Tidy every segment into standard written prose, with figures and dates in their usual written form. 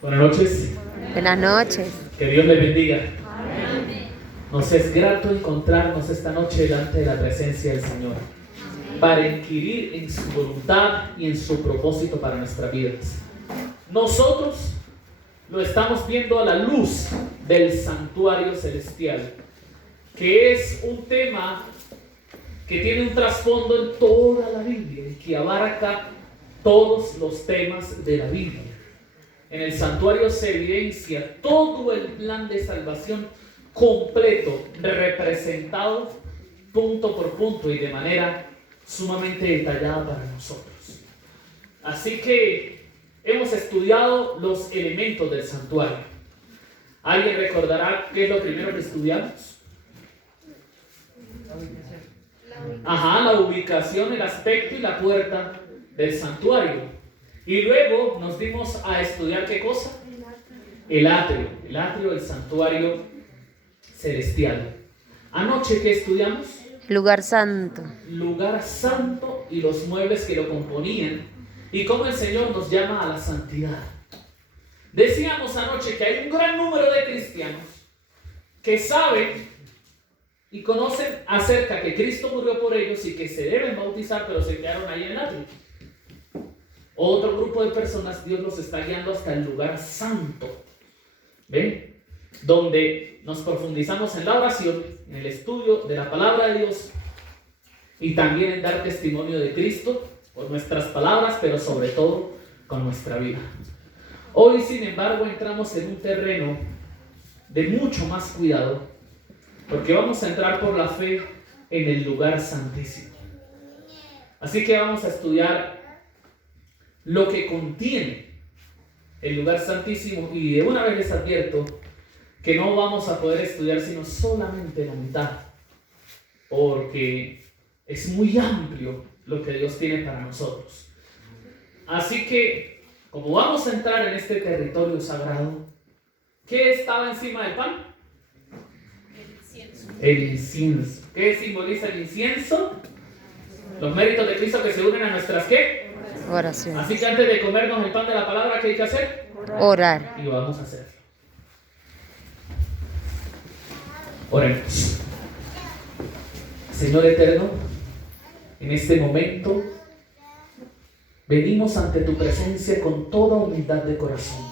Buenas noches. Buenas noches. Que Dios le bendiga. Nos es grato encontrarnos esta noche delante de la presencia del Señor para inquirir en su voluntad y en su propósito para nuestras vidas. Nosotros lo estamos viendo a la luz del santuario celestial, que es un tema que tiene un trasfondo en toda la Biblia y que abarca todos los temas de la Biblia. En el santuario se evidencia todo el plan de salvación completo, representado punto por punto y de manera sumamente detallada para nosotros. Así que hemos estudiado los elementos del santuario. ¿Alguien recordará qué es lo primero que estudiamos? La ubicación, el aspecto y la puerta del santuario. Y luego nos dimos a estudiar ¿qué cosa? El atrio del santuario celestial. Anoche, ¿qué estudiamos? Lugar santo. Lugar santo y los muebles que lo componían y cómo el Señor nos llama a la santidad. Decíamos anoche que hay un gran número de cristianos que saben y conocen acerca que Cristo murió por ellos y que se deben bautizar, pero se quedaron ahí en el atrio. Otro grupo de personas, Dios los está guiando hasta el lugar santo, ¿ven? Donde nos profundizamos en la oración, en el estudio de la palabra de Dios y también en dar testimonio de Cristo por nuestras palabras, pero sobre todo con nuestra vida. Hoy, sin embargo, entramos en un terreno de mucho más cuidado, porque vamos a entrar por la fe en el lugar santísimo. Así que vamos a estudiar lo que contiene el lugar santísimo, y de una vez les advierto que no vamos a poder estudiar sino solamente la mitad, porque es muy amplio lo que Dios tiene para nosotros. Así que, como vamos a entrar en este territorio sagrado, ¿qué estaba encima del pan? El incienso. ¿Qué simboliza el incienso? Los méritos de Cristo que se unen a nuestras ¿qué? Oración. Así que antes de comernos el pan de la palabra, ¿qué hay que hacer? Orar. Y vamos a hacerlo. Oremos. Señor eterno, en este momento venimos ante tu presencia con toda humildad de corazón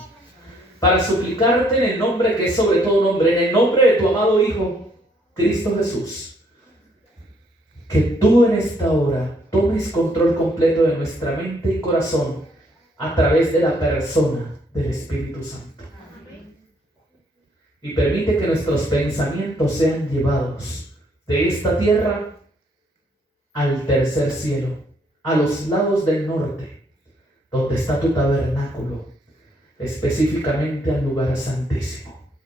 para suplicarte en el nombre que es sobre todo nombre, en el nombre de tu amado Hijo, Cristo Jesús, que tú en esta hora tomes control completo de nuestra mente y corazón a través de la persona del Espíritu Santo. Y permite que nuestros pensamientos sean llevados de esta tierra al tercer cielo, a los lados del norte, donde está tu tabernáculo, específicamente al lugar santísimo.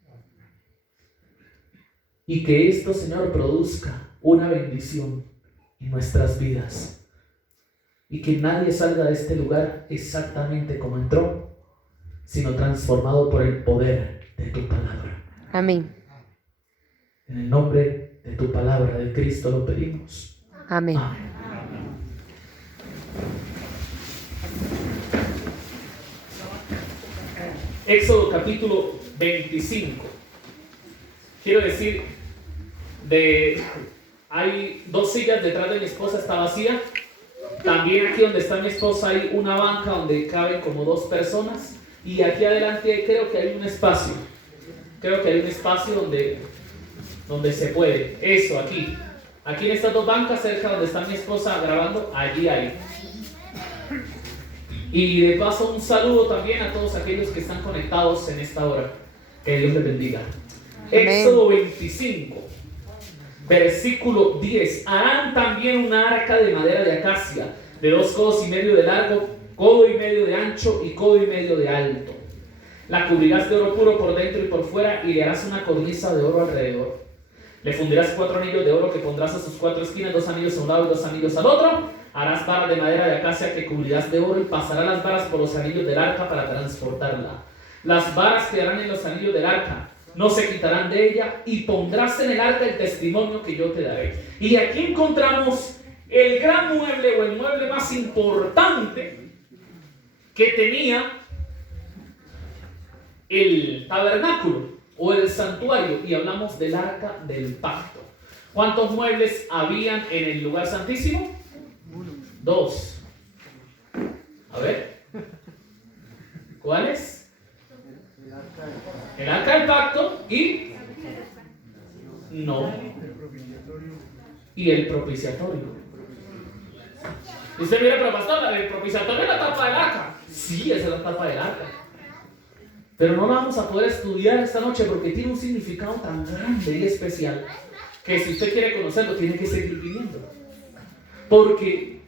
Y que esto, Señor, produzca una bendición en nuestras vidas, y que nadie salga de este lugar exactamente como entró, sino transformado por el poder de tu palabra. Amén. En el nombre de tu palabra, de Cristo, lo pedimos. Amén. Amén. Éxodo capítulo 25. Quiero decir, hay 2 sillas detrás de mi esposa, está vacía. También aquí donde está mi esposa hay una banca donde caben como 2 personas. Y aquí adelante creo que hay un espacio. Donde se puede. Eso, aquí. Aquí en estas 2 bancas, cerca donde está mi esposa grabando, allí hay. Y de paso un saludo también a todos aquellos que están conectados en esta hora. Que Dios les bendiga. Amén. Éxodo 25, versículo 10. Harán también una arca de madera de acacia, de 2 codos y medio de largo, codo y medio de ancho y codo y medio de alto. La cubrirás de oro puro por dentro y por fuera, y le harás una cornisa de oro alrededor. Le fundirás 4 anillos de oro que pondrás a sus 4 esquinas, 2 anillos a un lado y 2 anillos al otro. Harás varas de madera de acacia que cubrirás de oro, y pasarás las varas por los anillos del arca para transportarla. Las varas quedarán en los anillos del arca, no se quitarán de ella, y pondrás en el arca el testimonio que yo te daré. Y aquí encontramos el gran mueble o el mueble más importante que tenía el tabernáculo o el santuario, y hablamos del arca del pacto. ¿Cuántos muebles habían en el lugar santísimo? 2. A ver, ¿cuáles? El arca del pacto y y el propiciatorio. Y usted mira, pero pastor, el propiciatorio es la tapa del arca. Sí, esa es la tapa del arca. Pero no la vamos a poder estudiar esta noche porque tiene un significado tan grande y especial que si usted quiere conocerlo tiene que seguir viviendo. Porque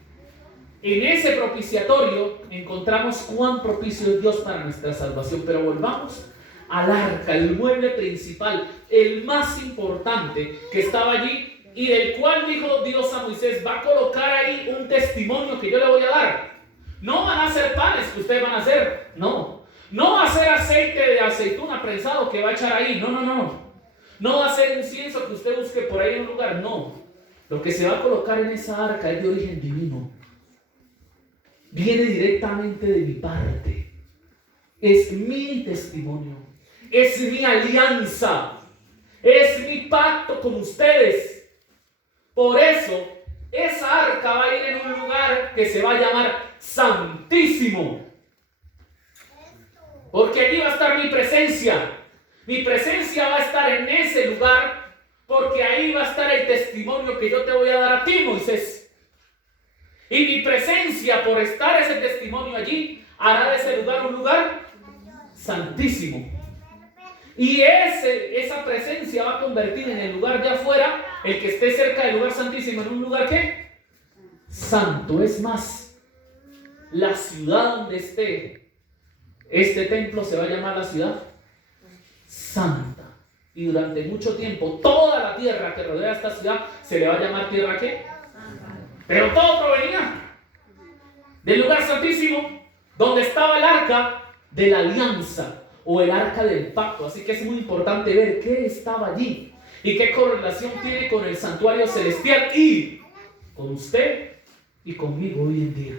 en ese propiciatorio encontramos cuán propicio es Dios para nuestra salvación. Pero volvamos al arca, el mueble principal, el más importante que estaba allí, y del cual dijo Dios a Moisés: va a colocar ahí un testimonio que yo le voy a dar. No van a ser panes que ustedes van a hacer, no va a ser aceite de aceituna prensado que va a echar ahí, no va a ser incienso que usted busque por ahí en un lugar, no. Lo que se va a colocar en esa arca es de origen divino, viene directamente de mi parte, es mi testimonio, es mi alianza, es mi pacto con ustedes. Por eso esa arca va a ir en un lugar que se va a llamar Santísimo, porque allí va a estar mi presencia. Mi presencia va a estar en ese lugar, porque ahí va a estar el testimonio que yo te voy a dar a ti, Moisés. Y mi presencia, por estar ese testimonio allí, hará de ese lugar un lugar santísimo. Y esa presencia va a convertir en el lugar de afuera, el que esté cerca del lugar santísimo, en un lugar ¿qué? Santo. Es más, la ciudad donde esté este templo se va a llamar la ciudad santa. Y durante mucho tiempo toda la tierra que rodea esta ciudad se le va a llamar tierra ¿qué? Pero todo provenía del lugar santísimo, donde estaba el arca de la alianza o el arca del pacto. Así que es muy importante ver qué estaba allí y qué correlación tiene con el santuario celestial y con usted y conmigo hoy en día.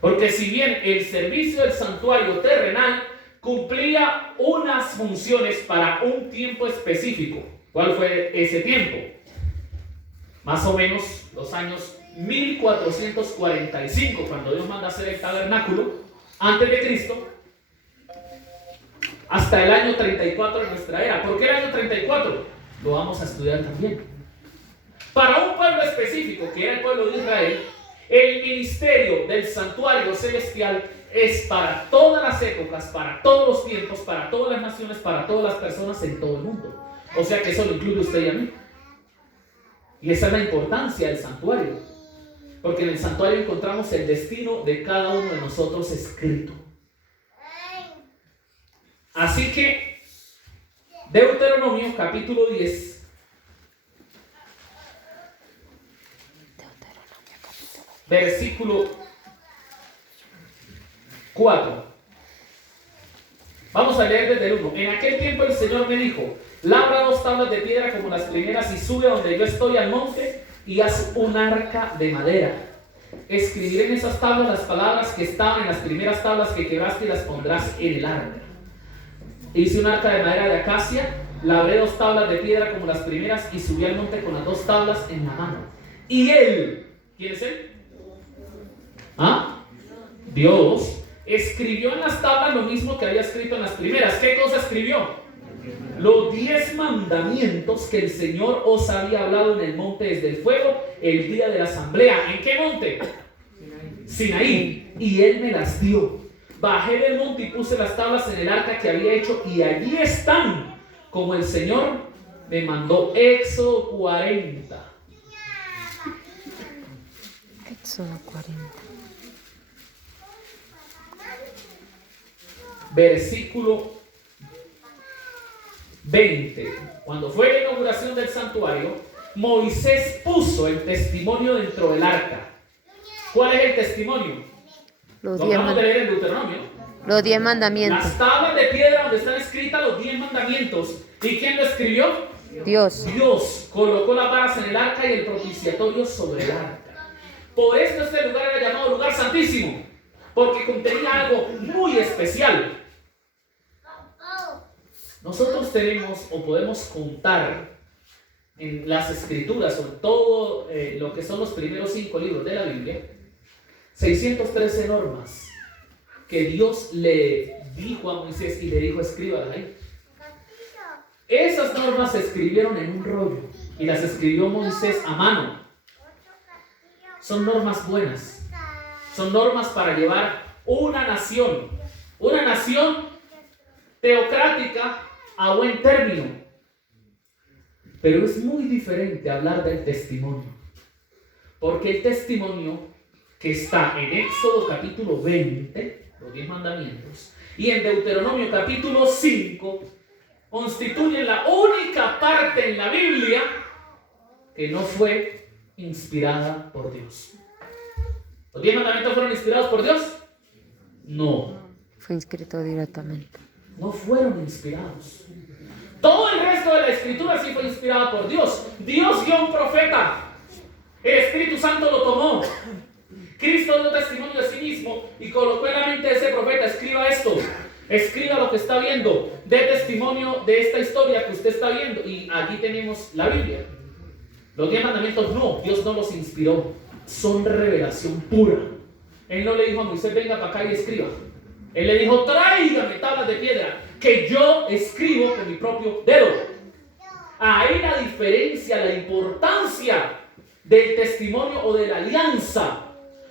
Porque si bien el servicio del santuario terrenal cumplía unas funciones para un tiempo específico, ¿cuál fue ese tiempo? Más o menos los años 1445, cuando Dios manda hacer el tabernáculo, antes de Cristo, hasta el año 34 de nuestra era. ¿Por qué el año 34? Lo vamos a estudiar también. Para un pueblo específico, que era el pueblo de Israel, el ministerio del santuario celestial es para todas las épocas, para todos los tiempos, para todas las naciones, para todas las personas en todo el mundo. O sea que eso lo incluye usted y a mí. Y esa es la importancia del santuario, porque en el santuario encontramos el destino de cada uno de nosotros escrito. Así que Deuteronomio capítulo 10. Versículo 4. Vamos a leer desde el 1. En aquel tiempo el Señor me dijo: labra 2 tablas de piedra como las primeras y sube a donde yo estoy al monte y haz un arca de madera. Escribiré en esas tablas las palabras que estaban en las primeras tablas que quebraste y las pondrás en el arca. Hice un arca de madera de acacia, labré 2 tablas de piedra como las primeras y subí al monte con las 2 tablas en la mano. Y él, ¿quién es él? Dios escribió en las tablas lo mismo que había escrito en las primeras. ¿Qué cosa escribió? Los 10 mandamientos que el Señor os había hablado en el monte desde el fuego el día de la asamblea. ¿En qué monte? Sinaí. Y él me las dio. Bajé del monte y puse las tablas en el arca que había hecho, y allí están, como el Señor me mandó. Éxodo 40. Éxodo 40. Versículo 20. Cuando fue la inauguración del santuario, Moisés puso el testimonio dentro del arca. ¿Cuál es el testimonio? Los Lo 10 acabamos de leer en Deuteronomio. Los 10 mandamientos. Las tablas de piedra donde están escritas los 10 mandamientos. ¿Y quién lo escribió? Dios. Dios colocó las varas en el arca y el propiciatorio sobre el arca. Por esto este lugar era llamado lugar santísimo, porque contenía algo muy especial. Nosotros tenemos o podemos contar en las escrituras, sobre todo lo que son los primeros 5 libros de la Biblia, 613 normas que Dios le dijo a Moisés y le dijo: escríbalas ahí. Esas normas se escribieron en un rollo y las escribió Moisés a mano. Son normas buenas, son normas para llevar una nación teocrática a buen término. Pero es muy diferente hablar del testimonio, porque el testimonio que está en Éxodo capítulo 20, los 10 mandamientos, y en Deuteronomio capítulo 5, constituyen la única parte en la Biblia que no fue inspirada por Dios. ¿Los 10 mandamientos fueron inspirados por Dios? No. Fue inscrito directamente. No fueron inspirados. Todo el resto de la escritura sí fue inspirada por Dios. Dios dio a un profeta. El Espíritu Santo lo tomó. Cristo dio testimonio de sí mismo y colocó en la mente de ese profeta: escriba esto. Escriba lo que está viendo. Dé testimonio de esta historia que usted está viendo. Y aquí tenemos la Biblia. Los 10 mandamientos no, Dios no los inspiró. Son revelación pura. Él no le dijo a Moisés: venga para acá y escriba. Él le dijo: tráigame tablas de piedra que yo escribo con mi propio dedo. Ahí la diferencia, la importancia del testimonio o de la alianza.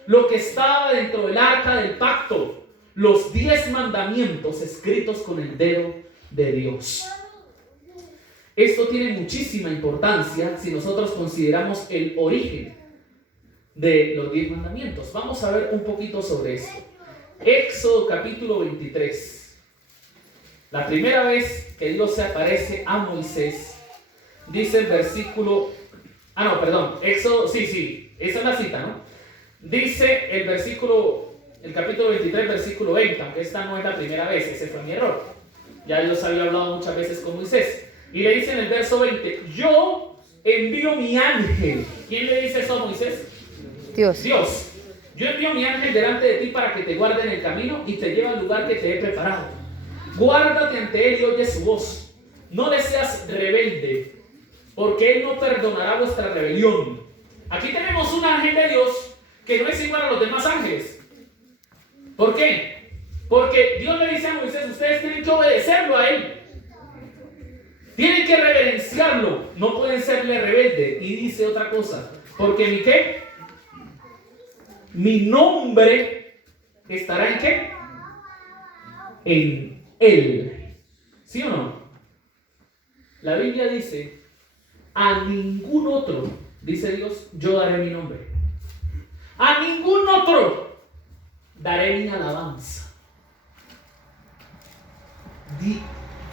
Lo que estaba dentro del arca del pacto. Los 10 mandamientos escritos con el dedo de Dios. Esto tiene muchísima importancia si nosotros consideramos el origen de los 10 mandamientos. Vamos a ver un poquito sobre esto. Éxodo capítulo 23. La primera vez que Dios se aparece a Moisés, dice el versículo... Éxodo, esa es la cita, ¿no? Dice el capítulo 23, versículo 20, aunque esta no es la primera vez, ese fue mi error. Ya Dios había hablado muchas veces con Moisés. Y le dice en el verso 20: yo envío mi ángel. ¿Quién le dice eso a Moisés? Dios. Dios. Yo envío mi ángel delante de ti para que te guarde en el camino y te lleve al lugar que te he preparado. Guárdate ante él y oye su voz. No le seas rebelde, porque él no perdonará vuestra rebelión. Aquí tenemos un ángel de Dios que no es igual a los demás ángeles. ¿Por qué? Porque Dios le dice a Moisés: ustedes tienen que obedecerlo a él. Tienen que reverenciarlo. No pueden serle rebelde. Y dice otra cosa: porque mi ¿qué? Mi nombre estará ¿en qué? En él. ¿Sí o no? La Biblia dice: a ningún otro, dice Dios, yo daré mi nombre. A ningún otro daré mi alabanza.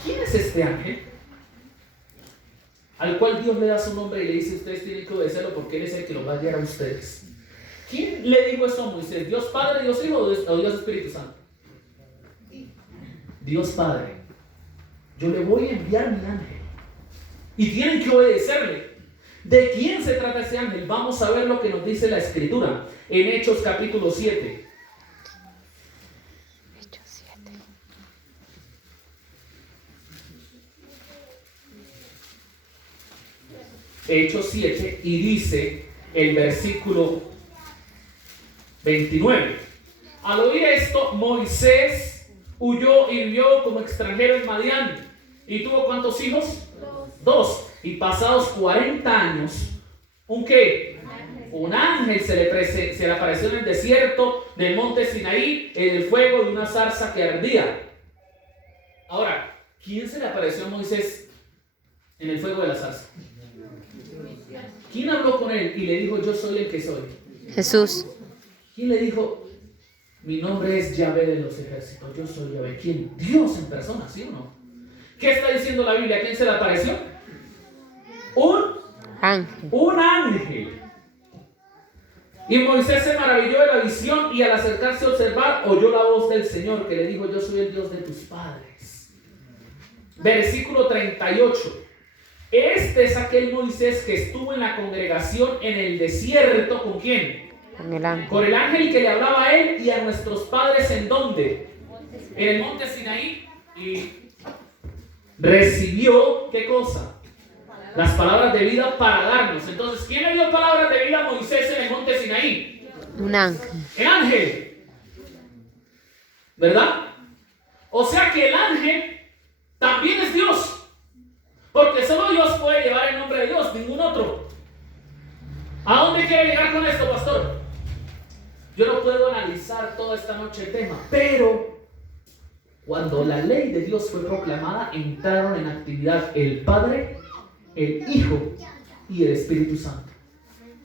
¿Quién es este ángel al cual Dios le da su nombre y le dice: ustedes tienen que obedecerlo porque él es el que los va a guiar a ustedes? ¿Quién le dijo eso a Moisés? ¿Dios Padre, Dios Hijo o Dios Espíritu Santo? Dios Padre. Yo le voy a enviar mi ángel y tienen que obedecerle. ¿De quién se trata ese ángel? Vamos a ver lo que nos dice la Escritura en Hechos capítulo 7. Hechos 7. Hechos 7, y dice el versículo 29. Al oír esto, Moisés huyó y vivió como extranjero en Madián. ¿Y tuvo cuántos hijos? 2. Y pasados 40 años, ¿un qué? Un ángel se le apareció en el desierto del monte Sinaí, en el fuego de una zarza que ardía. Ahora, ¿quién se le apareció a Moisés en el fuego de la zarza? ¿Quién habló con él y le dijo: yo soy el que soy? Jesús. ¿Quién le dijo: mi nombre es Yahvé de los ejércitos? Yo soy Yahvé. ¿Quién? Dios en persona, ¿sí o no? ¿Qué está diciendo la Biblia? ¿Quién se le apareció? Un ángel. Y Moisés se maravilló de la visión y al acercarse a observar, oyó la voz del Señor que le dijo: yo soy el Dios de tus padres. Versículo 38. Este es aquel Moisés que estuvo en la congregación en el desierto. ¿Con quién? Con el ángel. Con el ángel que le hablaba a él y a nuestros padres. ¿En dónde? En el monte Sinaí. Y recibió, ¿qué cosa? Las palabras de vida para darnos. Entonces, ¿quién le dio palabras de vida a Moisés en el monte Sinaí? Un ángel. El ángel. ¿Verdad? O sea que el ángel también es Dios. Porque solo Dios puede llevar el nombre de Dios, ningún otro. ¿A dónde quiere llegar con esto, pastor? Yo no puedo analizar toda esta noche el tema, pero cuando la ley de Dios fue proclamada, entraron en actividad el Padre, el Hijo y el Espíritu Santo.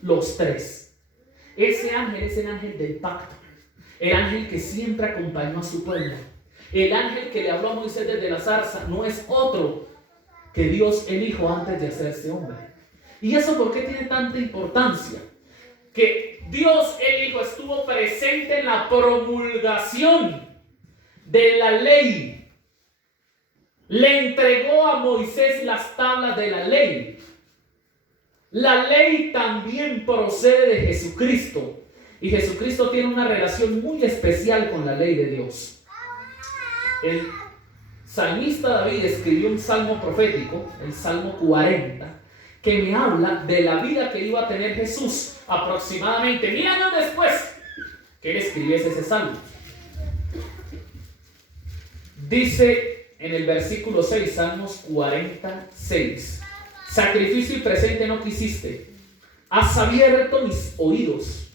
Los tres. Ese ángel es el ángel del pacto. El ángel que siempre acompañó a su pueblo. El ángel que le habló a Moisés desde la zarza no es otro que Dios el Hijo antes de hacerse hombre. ¿Y eso por qué tiene tanta importancia? Que Dios el Hijo estuvo presente en la promulgación de la ley. Le entregó a Moisés las tablas de la ley. La ley también procede de Jesucristo. Y Jesucristo tiene una relación muy especial con la ley de Dios. El salmista David escribió un salmo profético, el Salmo 40, que me habla de la vida que iba a tener Jesús aproximadamente 1000 años después que él escribiese ese salmo. Dice en el versículo 6, Salmos 46: sacrificio y presente no quisiste, has abierto mis oídos,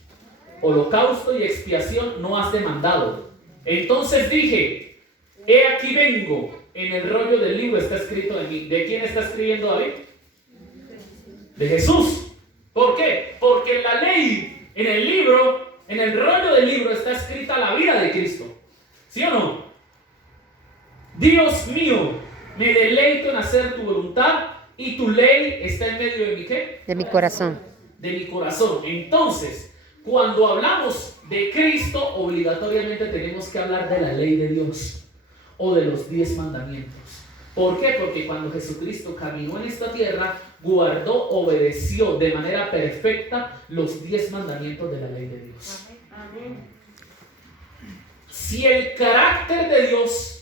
holocausto y expiación no has demandado. Entonces dije: he aquí vengo, en el rollo del libro está escrito de mí. ¿De quién está escribiendo David? De Jesús. ¿Por qué? Porque en la ley, en el libro, en el rollo del libro está escrita la vida de Cristo. ¿Sí o no? Dios mío, me deleito en hacer tu voluntad y tu ley está en medio de mi ¿qué? De mi corazón. De mi corazón. Entonces, cuando hablamos de Cristo, obligatoriamente tenemos que hablar de la ley de Dios o de los 10 mandamientos. ¿Por qué? Porque cuando Jesucristo caminó en esta tierra, guardó, obedeció de manera perfecta los 10 mandamientos de la ley de Dios. Amén. Si el carácter de Dios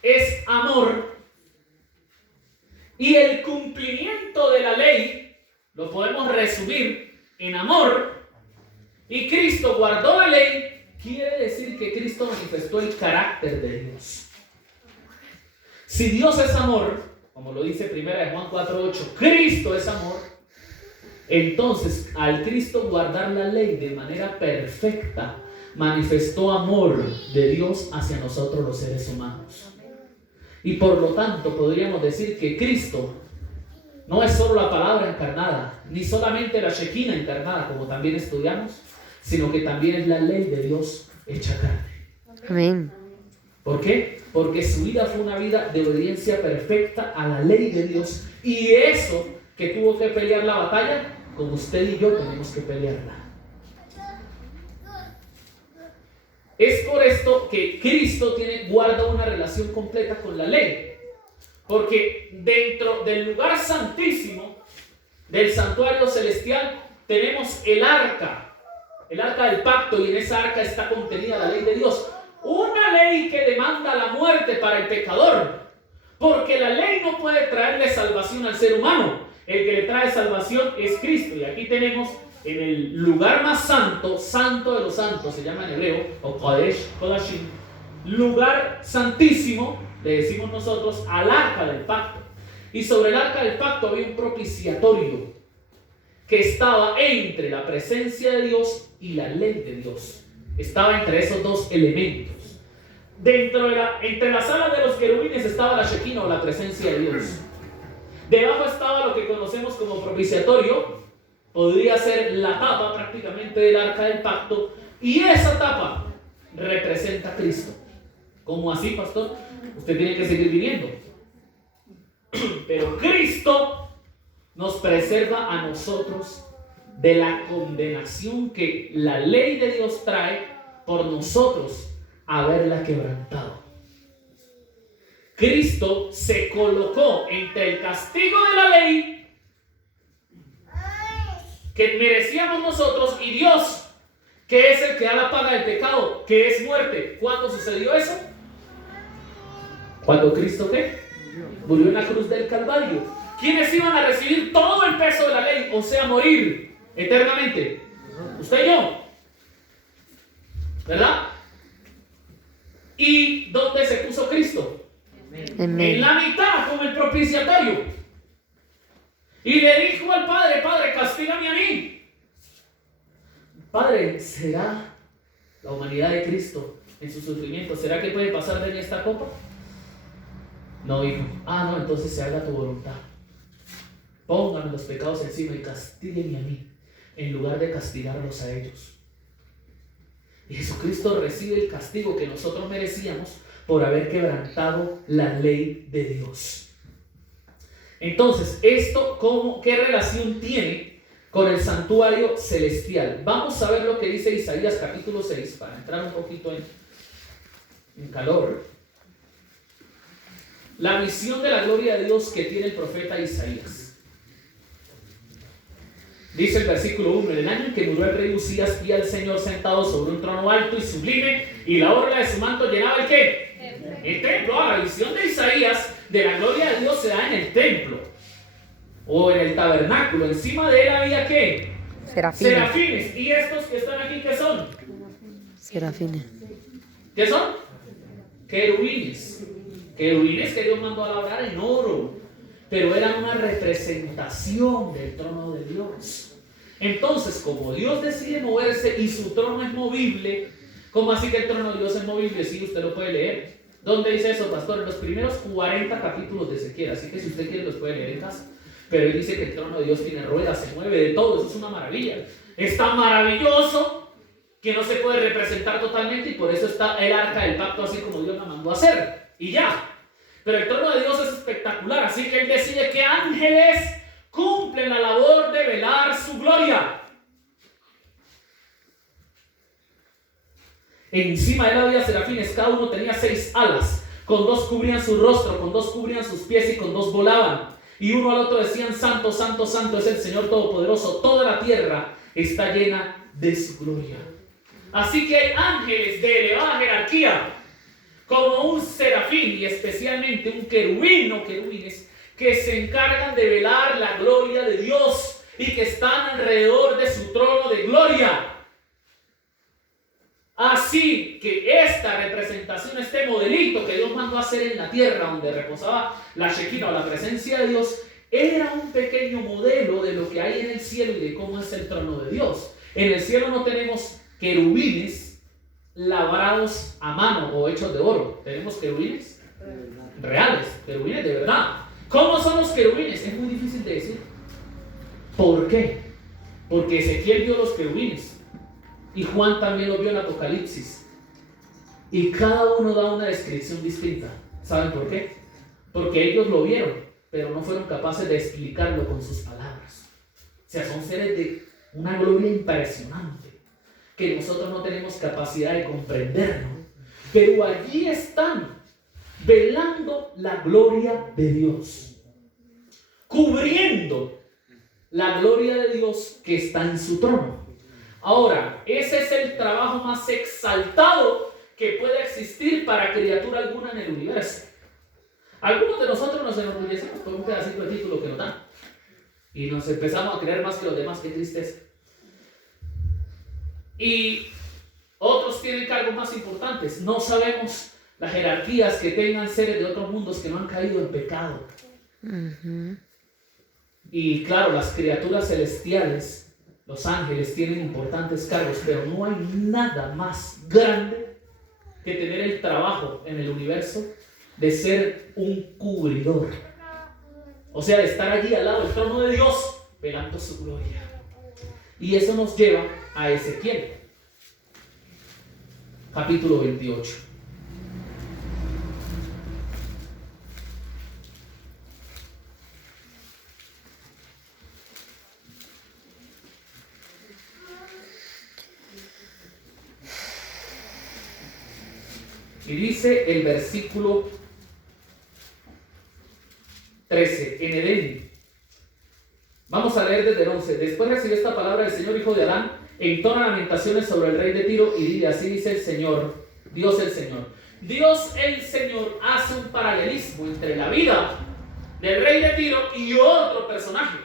es amor y el cumplimiento de la ley lo podemos resumir en amor, y Cristo guardó la ley, quiere decir que Cristo manifestó el carácter de Dios. Si Dios es amor, como lo dice 1 Juan 4:8, Cristo es amor, entonces al Cristo guardar la ley de manera perfecta, manifestó amor de Dios hacia nosotros los seres humanos. Y por lo tanto podríamos decir que Cristo no es solo la palabra encarnada, ni solamente la Shekinah encarnada, como también estudiamos, sino que también es la ley de Dios hecha carne. Amén. ¿Por qué? Porque su vida fue una vida de obediencia perfecta a la ley de Dios. Y eso que tuvo que pelear la batalla, como usted y yo tenemos que pelearla. Es por esto que Cristo guarda una relación completa con la ley. Porque dentro del lugar santísimo, del santuario celestial, tenemos el arca del pacto, y en esa arca está contenida la ley de Dios. Una ley que demanda la muerte para el pecador, porque la ley no puede traerle salvación al ser humano. El que le trae salvación es Cristo. Y aquí tenemos en el lugar más santo, santo de los santos, se llama en hebreo, o Kodesh, Kodashim, lugar santísimo, le decimos nosotros, al arca del pacto. Y sobre el arca del pacto había un propiciatorio que estaba entre la presencia de Dios y la ley de Dios. Estaba entre esos dos elementos. Entre las alas de los querubines estaba la Shekinah, o la presencia de Dios. Debajo estaba lo que conocemos como propiciatorio, podría ser la tapa prácticamente del arca del pacto, y esa tapa representa a Cristo. ¿Cómo así, pastor? Usted tiene que seguir viviendo. Pero Cristo nos preserva a nosotros de la condenación que la ley de Dios trae por nosotros haberla quebrantado. Cristo se colocó entre el castigo de la ley que merecíamos nosotros y Dios, que es el que da la paga del pecado, que es muerte. ¿Cuándo sucedió eso? Cuando Cristo ¿qué? Murió en la cruz del Calvario. ¿Quiénes iban a recibir todo el peso de la ley? O sea, morir eternamente. Usted y yo. ¿Verdad? ¿Y dónde se puso Cristo? En la mitad, como el propiciatorio. Y le dijo al Padre: Padre, castígame a mí. Padre, ¿será la humanidad de Cristo en su sufrimiento? ¿Será que puede pasar de mí esta copa? No, hijo. No, entonces se haga tu voluntad. Póngame los pecados encima y castíguenme a mí, en lugar de castigarlos a ellos. Y Jesucristo recibe el castigo que nosotros merecíamos por haber quebrantado la ley de Dios. Entonces, ¿esto qué relación tiene con el santuario celestial? Vamos a ver lo que dice Isaías capítulo 6, para entrar un poquito en calor. La visión de la gloria de Dios que tiene el profeta Isaías. Dice el versículo 1: en el año en que murió el rey Uzías, vi al Señor sentado sobre un trono alto y sublime, y la orla de su manto llenaba ¿el qué? El templo. La visión de Isaías de la gloria de Dios se da en el templo o en el tabernáculo. Encima de él había ¿qué? Serafines. ¿Y estos que están aquí qué son? Serafines. ¿Qué son? Querubines. Querubines que Dios mandó a labrar en oro, pero eran una representación del trono de Dios. Entonces, como Dios decide moverse y su trono es movible, ¿cómo así que el trono de Dios es movible? Sí, usted lo puede leer. ¿Dónde dice eso, pastor? En los primeros 40 capítulos de Ezequiel, así que si usted quiere los puede leer en casa. Pero él dice que el trono de Dios tiene ruedas, se mueve de todo, eso es una maravilla. Es tan maravilloso que no se puede representar totalmente, y por eso está el arca del pacto así como Dios la mandó a hacer, y ya. Pero el trono de Dios es espectacular, así que él decide que ángeles cumplen la labor de velar su gloria. Encima de él había serafines, cada uno tenía 6 alas, con 2 cubrían su rostro, con 2 cubrían sus pies y con 2 volaban. Y uno al otro decían: Santo, Santo, Santo es el Señor Todopoderoso, toda la tierra está llena de su gloria. Así que hay ángeles de elevada jerarquía, como un serafín y especialmente un querubín o querubines, que se encargan de velar la gloria de Dios y que están alrededor de su trono de gloria. Así que esta representación, este modelito que Dios mandó a hacer en la tierra, donde reposaba la Shekinah o la presencia de Dios, era un pequeño modelo de lo que hay en el cielo y de cómo es el trono de Dios. En el cielo no tenemos querubines labrados a mano o hechos de oro. Tenemos querubines reales, querubines de verdad. ¿Cómo son los querubines? Es muy difícil de decir. ¿Por qué? Porque Ezequiel vio los querubines y Juan también lo vio en Apocalipsis, y cada uno da una descripción distinta. ¿Saben por qué? Porque ellos lo vieron, pero no fueron capaces de explicarlo con sus palabras. O sea, son seres de una gloria impresionante que nosotros no tenemos capacidad de comprenderlo, pero allí están velando la gloria de Dios, cubriendo la gloria de Dios que está en su trono. Ahora, ese es el trabajo más exaltado que puede existir para criatura alguna en el universo. Algunos de nosotros nos enorgullecemos por un pedacito de título que nos dan y nos empezamos a creer más que los demás. ¡Qué tristeza! Y otros tienen cargos más importantes. No sabemos las jerarquías que tengan seres de otros mundos que no han caído en pecado. Y claro, las criaturas celestiales, los ángeles, tienen importantes cargos, pero no hay nada más grande que tener el trabajo en el universo de ser un cubridor. O sea, de estar allí al lado del trono de Dios, velando su gloria. Y eso nos lleva a Ezequiel, capítulo 28. Y dice el versículo 13, en Edén. Vamos a leer desde el 11. Después recibió esta palabra del Señor, hijo de Adán, entona lamentaciones sobre el rey de Tiro y dile, así dice el Señor, Dios el Señor. Dios el Señor hace un paralelismo entre la vida del rey de Tiro y otro personaje,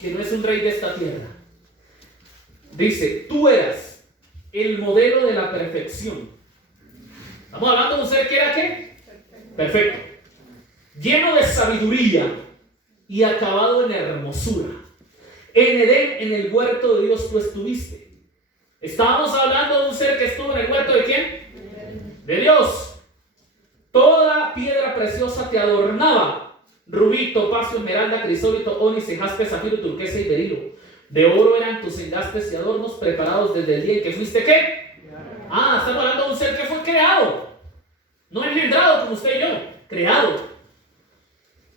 que no es un rey de esta tierra. Dice, tú eras el modelo de la perfección. Estamos hablando de un ser que era ¿qué? Perfecto. Lleno de sabiduría y acabado en hermosura. En Edén, en el huerto de Dios, tú estuviste. Estábamos hablando de un ser que estuvo en el huerto ¿de quién? De Dios. Toda piedra preciosa te adornaba: rubí, topacio, esmeralda, crisólito, ónice, jaspe, zafiro, turquesa y berilo. De oro eran tus engastes y adornos preparados desde el día en que fuiste ¿qué? Estamos hablando de un ser que fue creado, no engendrado como usted y yo, creado.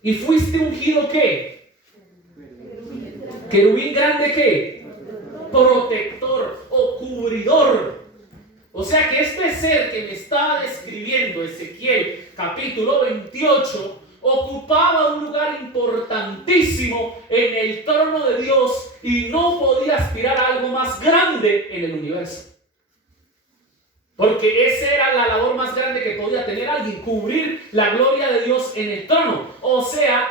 Y fuiste ungido ¿qué? Querubín grande ¿qué? Protector o cubridor. O sea que este ser que me estaba describiendo Ezequiel capítulo 28 ocupaba un lugar importantísimo en el trono de Dios y no podía aspirar a algo más grande en el universo. Porque esa era la labor más grande que podía tener alguien, cubrir la gloria de Dios en el trono. O sea,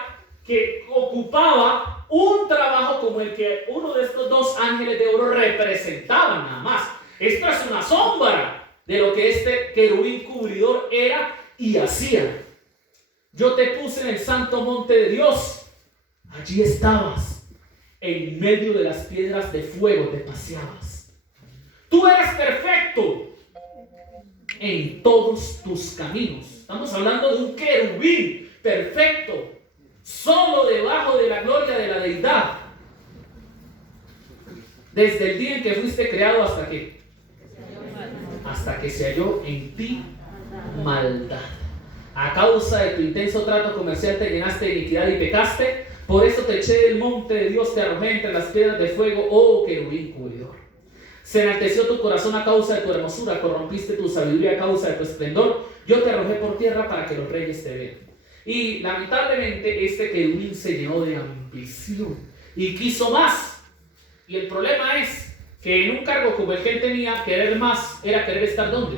que ocupaba un trabajo como el que uno de estos dos ángeles de oro representaban nada más. Esto es una sombra de lo que este querubín cubridor era y hacía. Yo te puse en el santo monte de Dios. Allí estabas. En medio de las piedras de fuego te paseabas. Tú eres perfecto en todos tus caminos. Estamos hablando de un querubín perfecto, solo debajo de la gloria de la deidad. Desde el día en que fuiste creado hasta que se halló en ti maldad. A causa de tu intenso trato comercial te llenaste de iniquidad y pecaste. Por eso te eché del monte de Dios, te arrojé entre las piedras de fuego, oh querubín cubridor. Se enalteció tu corazón a causa de tu hermosura, corrompiste tu sabiduría a causa de tu esplendor. Yo te arrojé por tierra para que los reyes te vean. Y lamentablemente este querubín se llenó de ambición y quiso más. Y el problema es que en un cargo como el que él tenía, querer más era querer estar ¿dónde?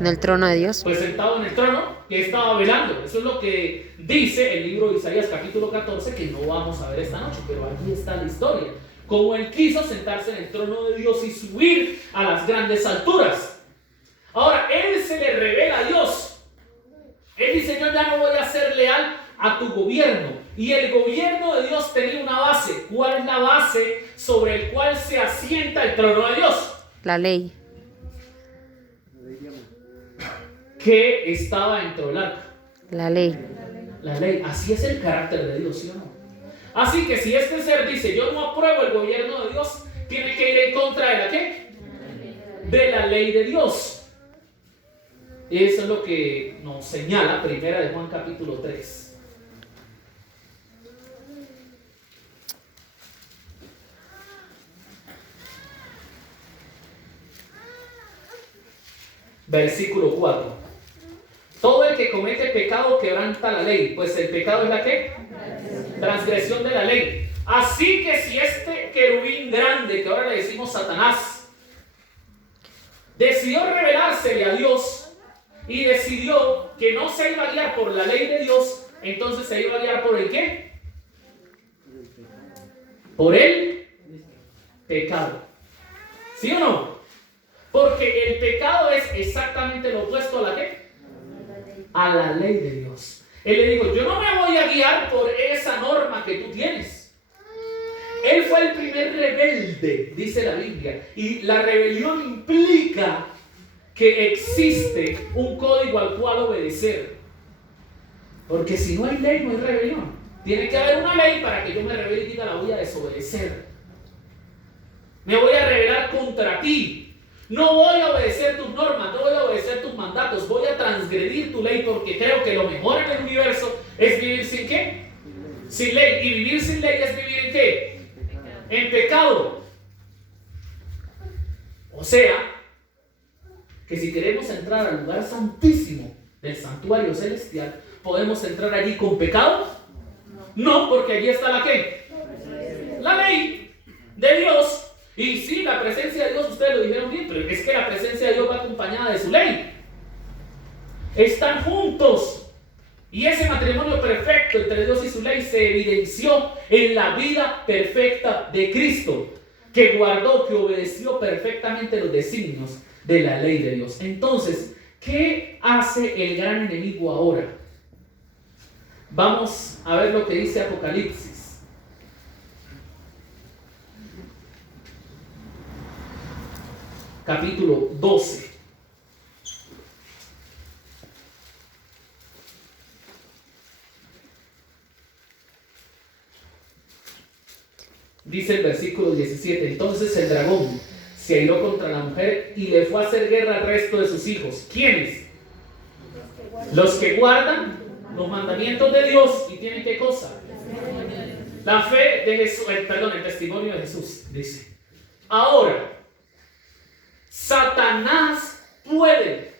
En el trono de Dios. Pues sentado en el trono que estaba velando. Eso es lo que dice el libro de Isaías capítulo 14, que no vamos a ver esta noche, pero allí está la historia. Como él quiso sentarse en el trono de Dios y subir a las grandes alturas. Ahora, él se le revela a Dios. Él dice, yo ya no voy a ser leal a tu gobierno. Y el gobierno de Dios tenía una base. ¿Cuál es la base sobre el cual se asienta el trono de Dios? La ley. ¿Qué estaba dentro del arca? La ley. La ley. Así es el carácter de Dios, ¿sí o no? Así que si este ser dice, yo no apruebo el gobierno de Dios, tiene que ir en contra de la ¿qué? De la ley de Dios. Eso es lo que nos señala Primera de Juan capítulo 3. Versículo 4. Todo el que comete pecado quebranta la ley, pues el pecado es la ¿qué? Transgresión de la ley. Así que si este querubín grande, que ahora le decimos Satanás, decidió rebelársele a Dios y decidió que no se iba a guiar por la ley de Dios, entonces se iba a guiar por el ¿qué? Por el pecado. ¿Sí o no? Porque el pecado es exactamente lo opuesto a la ¿qué? A la ley de Dios. Él le dijo, yo no me voy a guiar por esa norma que tú tienes. Él fue el primer rebelde, dice la Biblia. Y la rebelión implica que existe un código al cual obedecer. Porque si no hay ley, no hay rebelión. Tiene que haber una ley para que yo me rebelde y diga, la voy a desobedecer. Me voy a rebelar contra ti. No voy a obedecer tus normas, no voy a obedecer tus mandatos, voy a transgredir tu ley porque creo que lo mejor en el universo es vivir sin ¿qué? Sin ley. Y vivir sin ley es vivir en ¿qué? En pecado. O sea, que si queremos entrar al lugar santísimo del santuario celestial, ¿podemos entrar allí con pecado? No, porque allí está la ¿qué? La ley de Dios. Y sí, la presencia de Dios, ustedes lo dijeron bien, pero es que la presencia de Dios va acompañada de su ley. Están juntos. Y ese matrimonio perfecto entre Dios y su ley se evidenció en la vida perfecta de Cristo, que guardó, que obedeció perfectamente los designios de la ley de Dios. Entonces, ¿qué hace el gran enemigo ahora? Vamos a ver lo que dice Apocalipsis. Capítulo 12. Dice el versículo 17: entonces el dragón se airó contra la mujer y le fue a hacer guerra al resto de sus hijos. ¿Quiénes? Los que guardan los mandamientos de Dios. ¿Y tienen qué cosa? La fe de Jesús, el testimonio de Jesús. Dice: ahora, Satanás puede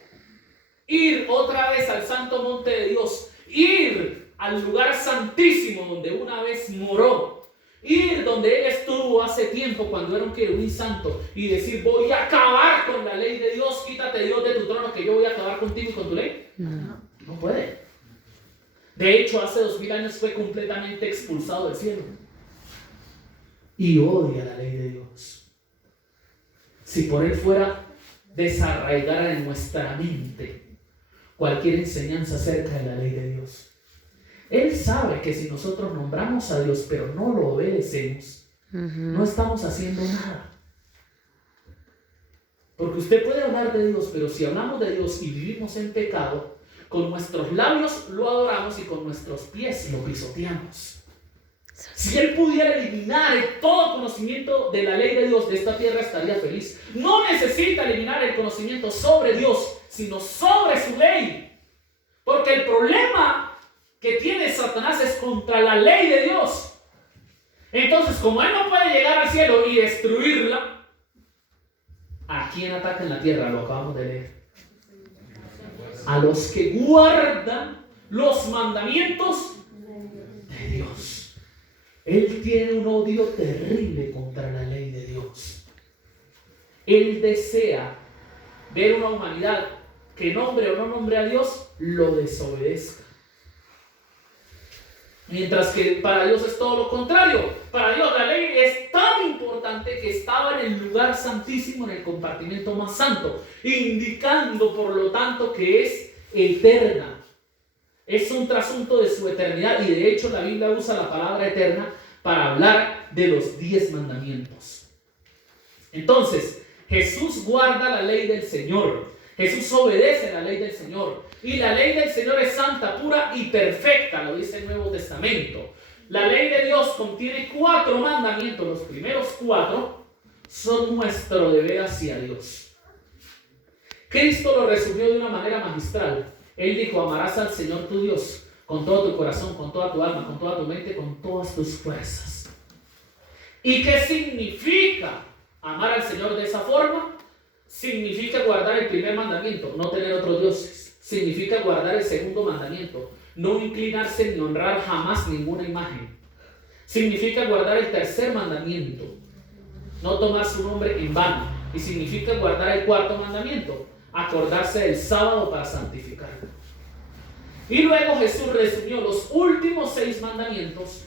ir otra vez al santo monte de Dios, ir al lugar santísimo donde una vez moró, ir donde él estuvo hace tiempo cuando era un querubín santo, y decir: voy a acabar con la ley de Dios, quítate Dios de tu trono que yo voy a acabar contigo y con tu ley. No puede. De hecho, hace 2000 años fue completamente expulsado del cielo y odia la ley de Dios. Si por él fuera, desarraigara en nuestra mente cualquier enseñanza acerca de la ley de Dios. Él sabe que si nosotros nombramos a Dios pero no lo obedecemos, no estamos haciendo nada. Porque usted puede hablar de Dios, pero si hablamos de Dios y vivimos en pecado, con nuestros labios lo adoramos y con nuestros pies lo pisoteamos. Si él pudiera eliminar todo conocimiento de la ley de Dios de esta tierra, estaría feliz. No necesita eliminar el conocimiento sobre Dios, sino sobre su ley. Porque el problema que tiene Satanás es contra la ley de Dios. Entonces, como él no puede llegar al cielo y destruirla, ¿a quién ataca en la tierra? Lo acabamos de leer. A los que guardan los mandamientos de Dios. Él tiene un odio terrible contra la ley de Dios. Él desea ver una humanidad que nombre o no nombre a Dios, lo desobedezca. Mientras que para Dios es todo lo contrario. Para Dios la ley es tan importante que estaba en el lugar santísimo, en el compartimento más santo, indicando por lo tanto que es eterna. Es un trasunto de su eternidad, y de hecho la Biblia usa la palabra eterna para hablar de los 10 mandamientos. Entonces, Jesús guarda la ley del Señor. Jesús obedece la ley del Señor. Y la ley del Señor es santa, pura y perfecta, lo dice el Nuevo Testamento. La ley de Dios contiene 4 mandamientos. Los primeros 4 son nuestro deber hacia Dios. Cristo lo resumió de una manera magistral. Él dijo: amarás al Señor tu Dios con todo tu corazón, con toda tu alma, con toda tu mente, con todas tus fuerzas. ¿Y qué significa amar al Señor de esa forma? Significa guardar el primer mandamiento, no tener otros dioses. Significa guardar el segundo mandamiento, no inclinarse ni honrar jamás ninguna imagen. Significa guardar el tercer mandamiento, no tomar su nombre en vano. Y significa guardar el cuarto mandamiento, acordarse del sábado para santificarlo. Y luego Jesús resumió los últimos 6 mandamientos,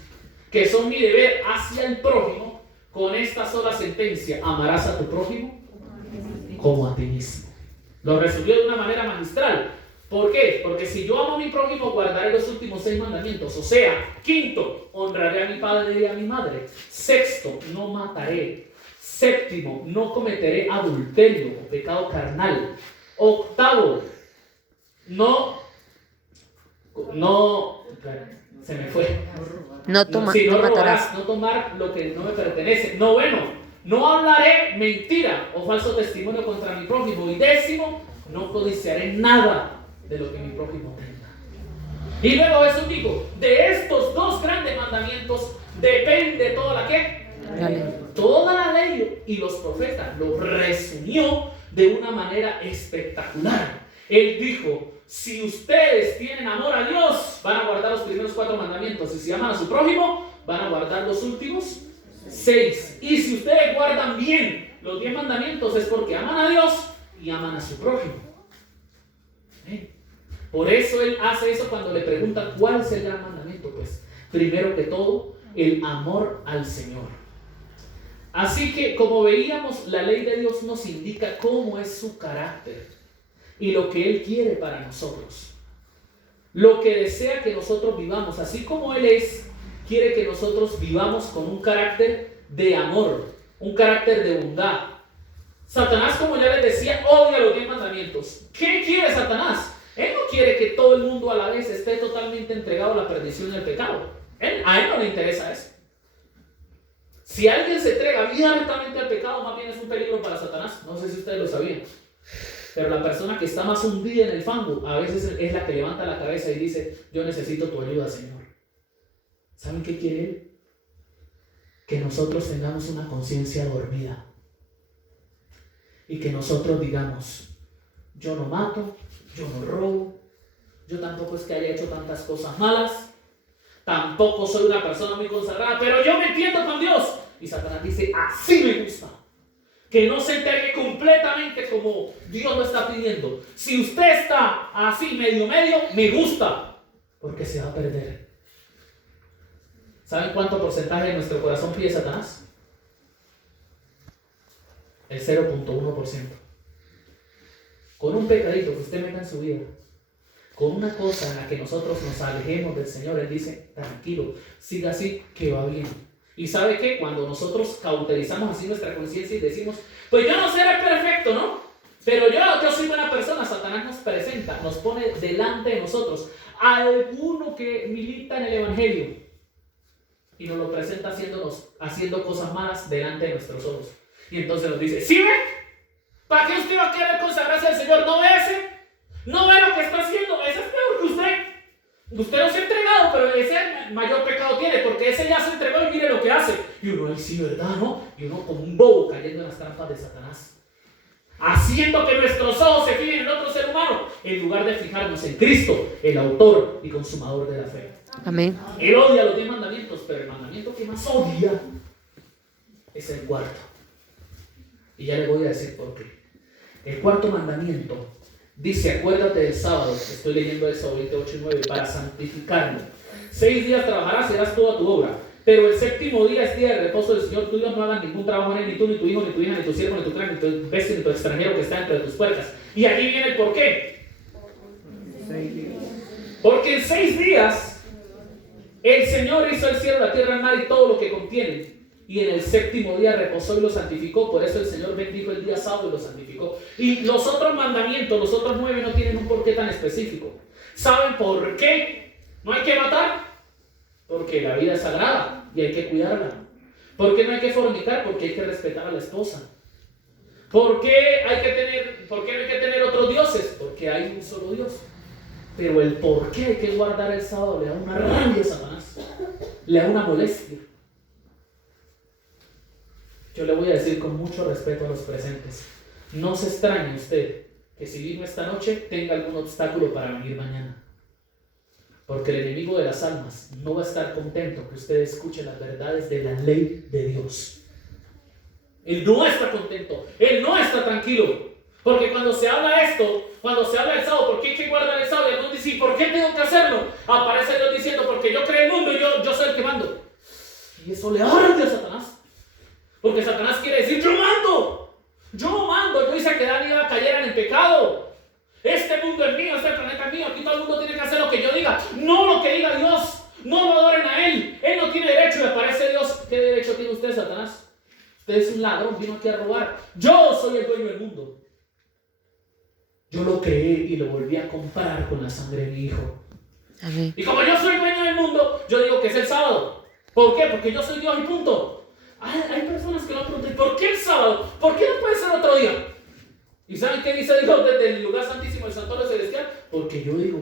que son mi deber hacia el prójimo, con esta sola sentencia: amarás a tu prójimo como a ti mismo. Lo resumió de una manera magistral. ¿Por qué? Porque si yo amo a mi prójimo, guardaré los últimos 6 mandamientos. O sea, 5, honraré a mi padre y a mi madre. 6, no mataré. 7, no cometeré adulterio o pecado carnal. 8, se me fue. No Robarás, no tomar lo que no me pertenece. 9, no hablaré mentira o falso testimonio contra mi prójimo. Y 10, no codiciaré nada de lo que mi prójimo tenga. Y luego Jesús dijo: de estos 2 grandes mandamientos depende toda la ¿qué? Toda la ley y los profetas. Lo resumió de una manera espectacular. Él dijo, si ustedes tienen amor a Dios, van a guardar los primeros 4 mandamientos. Y si aman a su prójimo, van a guardar los últimos 6. Y si ustedes guardan bien los 10 mandamientos, es porque aman a Dios y aman a su prójimo. Por eso Él hace eso cuando le preguntan cuál es el gran mandamiento. Pues, primero que todo, el amor al Señor. Así que, como veíamos, la ley de Dios nos indica cómo es su carácter y lo que Él quiere para nosotros. Lo que desea que nosotros vivamos, así como Él es, quiere que nosotros vivamos con un carácter de amor, un carácter de bondad. Satanás, como ya les decía, odia los 10 mandamientos. ¿Qué quiere Satanás? Él no quiere que todo el mundo a la vez esté totalmente entregado a la perdición y al pecado. A él no le interesa eso. Si alguien se entrega abiertamente al pecado, más bien es un peligro para Satanás. No sé si ustedes lo sabían. Pero la persona que está más hundida en el fango, a veces es la que levanta la cabeza y dice, yo necesito tu ayuda, Señor. ¿Saben qué quiere Él? Que nosotros tengamos una conciencia dormida. Y que nosotros digamos, yo no mato, yo no robo, yo tampoco es que haya hecho tantas cosas malas, tampoco soy una persona muy consagrada, pero yo me entiendo con Dios. Y Satanás dice, así me gusta. Que no se entregue completamente como Dios lo está pidiendo. Si usted está así medio, me gusta, porque se va a perder. ¿Saben cuánto porcentaje de nuestro corazón pide Satanás? El 0.1%. Con un pecadito que usted meta en su vida, con una cosa en la que nosotros nos alejemos del Señor, Él dice, tranquilo, siga así, que va bien. ¿Y sabe qué? Cuando nosotros cauterizamos así nuestra conciencia y decimos, pues yo no seré perfecto, ¿no? Pero yo soy buena persona, Satanás nos presenta, nos pone delante de nosotros a alguno que milita en el Evangelio y nos lo presenta haciendo cosas malas delante de nuestros ojos. Y entonces nos dice, ¿sí ve? ¿Para qué usted va a querer consagrarse al Señor? ¿No ve ese? ¿No ve lo que está haciendo? Ese es peor que usted. Usted no se ha entregado, pero ese mayor pecado tiene, porque ese ya se entregó y mire lo que hace. Y uno, ay sí, ¿verdad, no? Y uno como un bobo cayendo en las trampas de Satanás. Haciendo que nuestros ojos se fijen en otro ser humano, en lugar de fijarnos en Cristo, el autor y consumador de la fe. Amén. Él odia los 10 mandamientos, pero el mandamiento que más odia es el 4. Y ya le voy a decir por qué. El 4 mandamiento dice, acuérdate del sábado, estoy leyendo Éxodo 28:9, para santificarlo. 6 días trabajarás y harás toda tu obra, pero el 7º día es día de reposo del Señor tu Dios. No hagas ningún trabajo en él, ni tú, ni tu hijo, ni tu hija, ni tu siervo, ni tu criado, ni tu bestia, ni tu extranjero que está entre tus puertas. Y aquí viene el por qué. Porque en 6 días el Señor hizo el cielo, la tierra, el mar y todo lo que contienen. Y en el 7º día reposó y lo santificó. Por eso el Señor bendijo el día sábado y lo santificó. Y los otros mandamientos, los otros 9, no tienen un porqué tan específico. ¿Saben por qué no hay que matar? Porque la vida es sagrada y hay que cuidarla. ¿Por qué no hay que fornicar? Porque hay que respetar a la esposa. ¿Por qué no hay que tener otros dioses? Porque hay un solo Dios. Pero el por qué hay que guardar el sábado le da una rabia a Satanás. Le da una molestia. Yo le voy a decir con mucho respeto a los presentes, no se extrañe usted que si vino esta noche tenga algún obstáculo para venir mañana. Porque el enemigo de las almas no va a estar contento que usted escuche las verdades de la ley de Dios. Él no está contento, él no está tranquilo. Porque cuando se habla esto, cuando se habla del sábado, ¿por qué hay que guardar el sábado? Y algunos dicen, ¿por qué tengo que hacerlo? Aparece Dios diciendo, porque yo creé el mundo y yo soy el que mando. Y eso le arde a Satanás. Porque Satanás quiere decir, yo hice que Adán y Eva cayeran en pecado. Este mundo es mío, este planeta es mío, aquí todo el mundo tiene que hacer lo que yo diga, no lo que diga Dios. No lo adoren a Él, Él no tiene derecho. Y aparece Dios, ¿qué derecho tiene usted, Satanás? Usted es un ladrón, vino aquí a robar. Yo soy el dueño del mundo. Yo lo creé y lo volví a comprar con la sangre de mi hijo. Amén. Y como yo soy dueño del mundo, yo digo que es el sábado. ¿Por qué? Porque yo soy Dios y punto. Hay personas que lo preguntan, ¿por qué el sábado? ¿Por qué no puede ser otro día? ¿Y saben qué dice Dios desde el lugar santísimo del santuario celestial? Porque yo digo.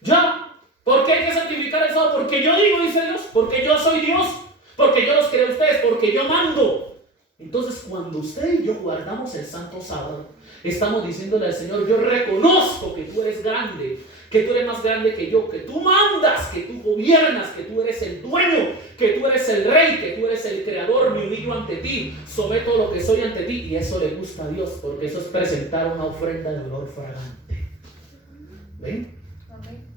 ¿Ya? ¿Por qué hay que santificar el sábado? Porque yo digo, dice Dios. Porque yo soy Dios. Porque yo los creé a ustedes. Porque yo mando. Entonces, cuando usted y yo guardamos el Santo Sábado, estamos diciéndole al Señor: yo reconozco que tú eres grande, que tú eres más grande que yo, que tú mandas, que tú gobiernas, que tú eres el dueño, que tú eres el rey, que tú eres el creador. Me humillo ante ti, someto lo que soy ante ti. Y eso le gusta a Dios, porque eso es presentar una ofrenda de olor fragante. ¿Ven?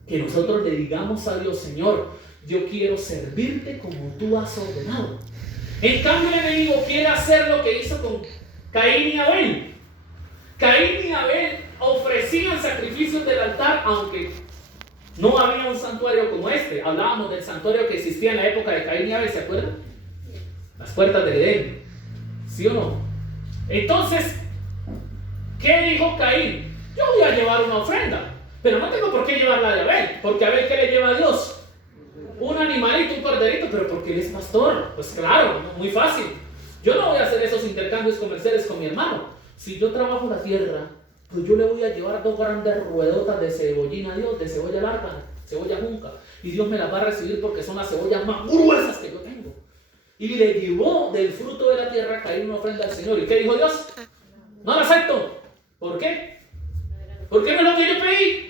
Que nosotros le digamos a Dios: Señor, yo quiero servirte como tú has ordenado. En cambio, el enemigo quiere hacer lo que hizo con Caín y Abel. Caín y Abel ofrecían sacrificios del altar, aunque no había un santuario como este. Hablábamos del santuario que existía en la época de Caín y Abel, ¿se acuerdan? Las puertas del Edén, ¿sí o no? Entonces, ¿qué dijo Caín? Yo voy a llevar una ofrenda, pero no tengo por qué llevarla de Abel, porque Abel, ¿qué le lleva a Dios? Un animalito, un corderito, pero porque él es pastor. Pues claro, muy fácil. Yo no voy a hacer esos intercambios comerciales con mi hermano. Si yo trabajo la tierra, pues yo le voy a llevar 2 grandes ruedotas de cebollina a Dios, de cebolla larga, cebolla junca, y Dios me las va a recibir porque son las cebollas más gruesas que yo tengo. Y le llevó del fruto de la tierra a caer una ofrenda al Señor. ¿Y qué dijo Dios? No la acepto. ¿Por qué? Porque no es lo que yo pedí.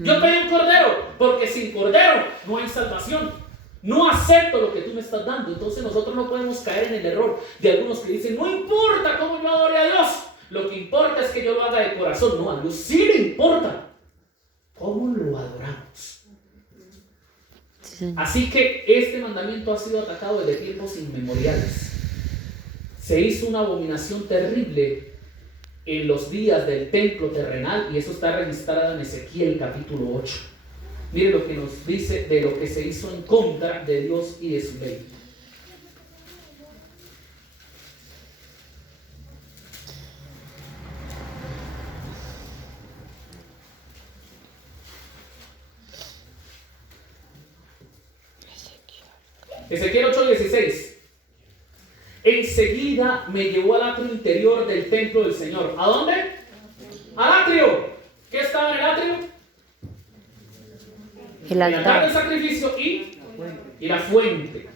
Yo pedí un cordero, porque sin cordero no hay salvación. No acepto lo que tú me estás dando. Entonces nosotros no podemos caer en el error de algunos que dicen: no importa cómo yo adore a Dios, lo que importa es que yo lo haga de corazón. No, a Dios sí le importa cómo lo adoramos. Sí. Así que este mandamiento ha sido atacado desde tiempos inmemoriales. Se hizo una abominación terrible en los días del templo terrenal, y eso está registrado en Ezequiel capítulo 8. Mire lo que nos dice de lo que se hizo en contra de Dios y de su ley. Ezequiel 8:16. Enseguida me llevó al atrio interior del templo del Señor. ¿A dónde? Al atrio. ¿Qué estaba en el atrio? El altar del sacrificio y la fuente.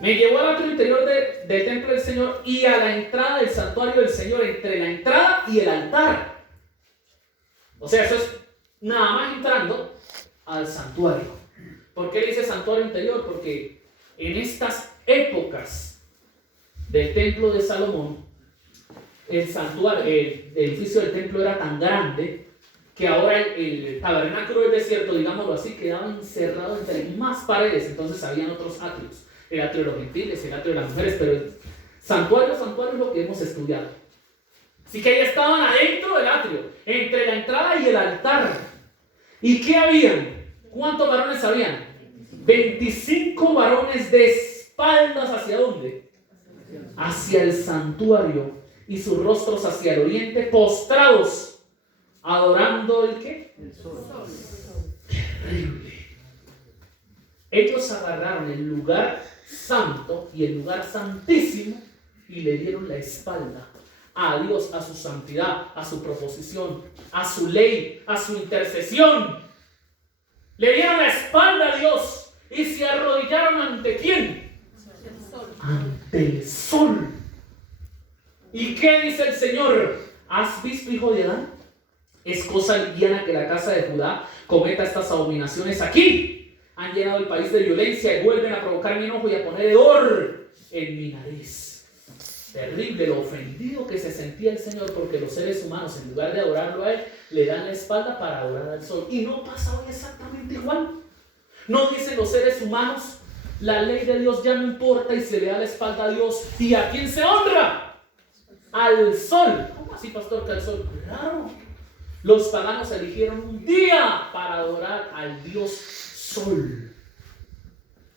Me llevó al atrio interior del templo del Señor y a la entrada del santuario del Señor, entre la entrada y el altar. O sea, eso es nada más entrando al santuario. ¿Por qué dice santuario interior? Porque en estas épocas del templo de Salomón, el santuario, el edificio del templo era tan grande que ahora el tabernáculo del desierto, digámoslo así, quedaba encerrado entre más paredes. Entonces habían otros atrios: el atrio de los gentiles, el atrio de las mujeres, pero el santuario es lo que hemos estudiado. Así que ahí estaban adentro del atrio, entre la entrada y el altar. ¿Y qué habían? ¿Cuántos varones habían? 25 varones de espaldas. ¿Hacia dónde? Hacia el santuario, y sus rostros hacia el oriente, postrados, adorando ¿el qué? El sol. Terrible. Ellos agarraron el lugar santo y el lugar santísimo y le dieron la espalda a Dios, a su santidad, a su proposición, a su ley, a su intercesión. Le dieron la espalda a Dios y se arrodillaron ¿ante quién? Ante el sol. ¿Y qué dice el Señor? ¿Has visto, hijo de Adán? Es cosa liviana que la casa de Judá cometa estas abominaciones aquí. Han llenado el país de violencia y vuelven a provocar mi enojo y a poner hedor en mi nariz. Terrible lo ofendido que se sentía el Señor, porque los seres humanos, en lugar de adorarlo a Él, le dan la espalda para adorar al sol. Y no pasa hoy exactamente igual. No dicen los seres humanos: la ley de Dios ya no importa, y se le da la espalda a Dios. ¿Y a quién se honra? Al sol. ¿Cómo así, pastor, que al sol? Claro. Los paganos eligieron un día para adorar al Dios sol.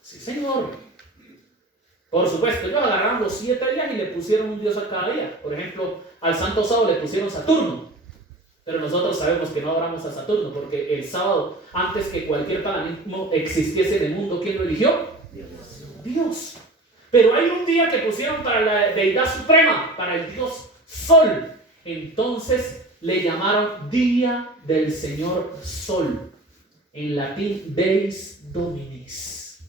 Sí, Señor. Por supuesto, ellos agarraron los 7 días y le pusieron un dios a cada día. Por ejemplo, al santo sábado le pusieron Saturno. Pero nosotros sabemos que no adoramos a Saturno, porque el sábado, antes que cualquier paganismo existiese en el mundo, ¿quién lo eligió? Dios. Pero hay un día que pusieron para la deidad suprema, para el dios Sol. Entonces le llamaron Día del Señor Sol. En latín, Deis Dominis.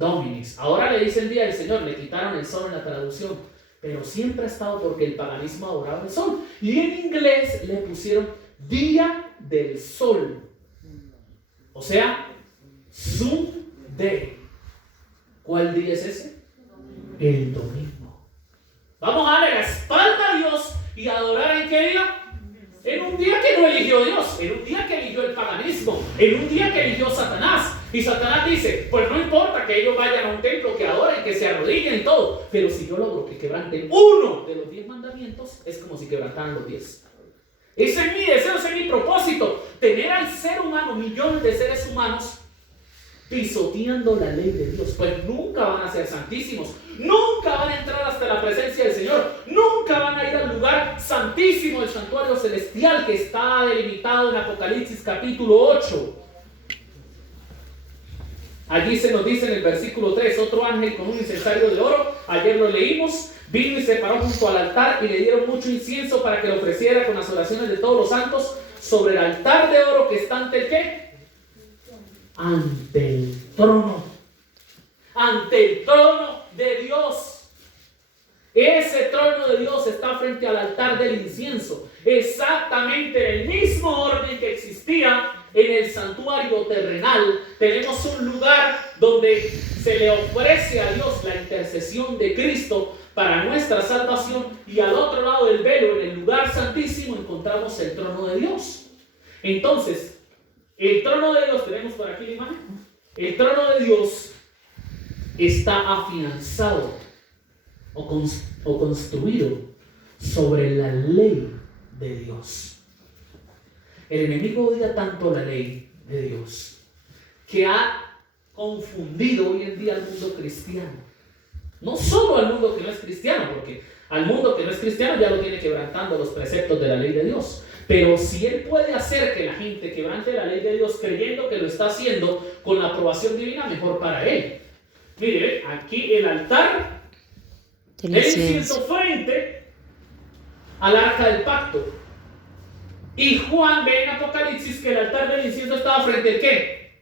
Dominis. Ahora le dicen día del Señor, le quitaron el sol en la traducción, pero siempre ha estado porque el paganismo adoraba el sol. Y en inglés le pusieron día del sol. O sea, Sunday. ¿Cuál día es ese? El domingo. Vamos a darle la espalda a Dios y adorar en qué día. En un día que no eligió Dios, en un día que eligió el paganismo, en un día que eligió Satanás. Y Satanás dice, pues no importa que ellos vayan a un templo, que adoren, que se arrodillen y todo, pero si yo logro que quebranten uno de los 10 mandamientos, es como si quebrantaran los 10. Ese es mi deseo, ese es mi propósito, tener al ser humano, millones de seres humanos, pisoteando la ley de Dios. Pues nunca van a ser santísimos, nunca van a entrar hasta la presencia del Señor, nunca van a ir al lugar santísimo, el santuario celestial que está delimitado en Apocalipsis capítulo 8. Allí se nos dice en el versículo 3, otro ángel con un incensario de oro, ayer lo leímos, vino y se paró junto al altar y le dieron mucho incienso para que lo ofreciera con las oraciones de todos los santos sobre el altar de oro que está ante el ¿qué? Ante el trono. Ante el trono de Dios. Ese trono de Dios está frente al altar del incienso. Exactamente en el mismo orden que existía en el santuario terrenal. Tenemos un lugar donde se le ofrece a Dios la intercesión de Cristo para nuestra salvación, y al otro lado del velo, en el lugar santísimo, encontramos el trono de Dios. Entonces, el trono de Dios, tenemos por aquí la imagen, el trono de Dios está afianzado o construido sobre la ley de Dios. El enemigo odia tanto la ley de Dios que ha confundido hoy en día al mundo cristiano. No solo al mundo que no es cristiano, porque al mundo que no es cristiano ya lo tiene quebrantando los preceptos de la ley de Dios. Pero si él puede hacer que la gente quebrante la ley de Dios creyendo que lo está haciendo con la aprobación divina, mejor para él. Mire, aquí el altar, el incienso frente al arca del pacto. Y Juan ve en Apocalipsis que el altar del incienso estaba frente al ¿qué?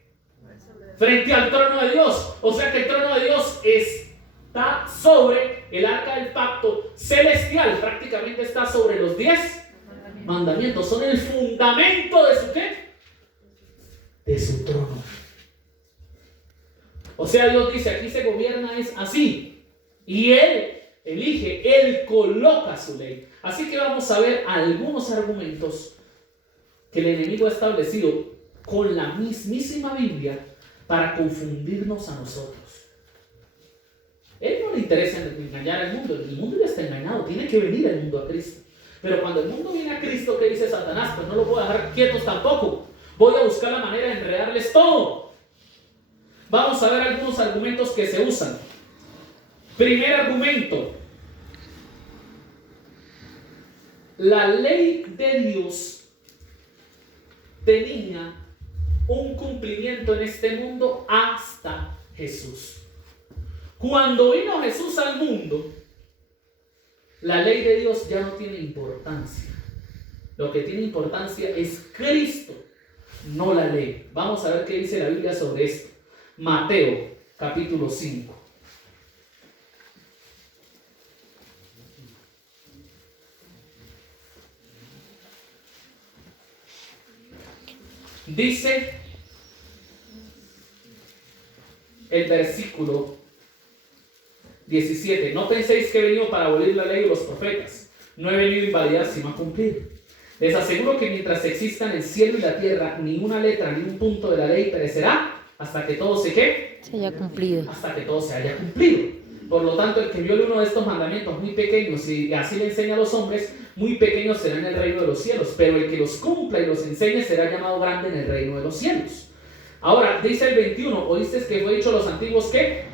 Frente al trono de Dios. O sea que el trono de Dios está sobre el arca del pacto celestial. Prácticamente está sobre los 10 mandamientos. Son el fundamento de su ¿qué? De su trono. O sea, Dios dice, aquí se gobierna es así. Y Él elige, Él coloca su ley. Así que vamos a ver algunos argumentos que el enemigo ha establecido con la mismísima Biblia para confundirnos a nosotros. Él no le interesa engañar al mundo. El mundo ya está engañado. Tiene que venir el mundo a Cristo. Pero cuando el mundo viene a Cristo, ¿qué dice Satanás? Pues no lo voy a dejar quietos tampoco. Voy a buscar la manera de enredarles todo. Vamos a ver algunos argumentos que se usan. Primer argumento. La ley de Dios tenía un cumplimiento en este mundo hasta Jesús. Cuando vino Jesús al mundo, la ley de Dios ya no tiene importancia. Lo que tiene importancia es Cristo, no la ley. Vamos a ver qué dice la Biblia sobre esto. Mateo, capítulo 5. Dice el versículo 17: no penséis que he venido para abolir la ley o los profetas. No he venido a invalidar sino a cumplir. Les aseguro que mientras existan el cielo y la tierra, ni una letra ni un punto de la ley perecerá hasta que todo se haya cumplido. Hasta que todo se haya cumplido. Por lo tanto, el que viole uno de estos mandamientos muy pequeños y así le enseña a los hombres, muy pequeños será en el reino de los cielos. Pero el que los cumpla y los enseñe será llamado grande en el reino de los cielos. Ahora, dice el 21, ¿oísteis que fue dicho a los antiguos que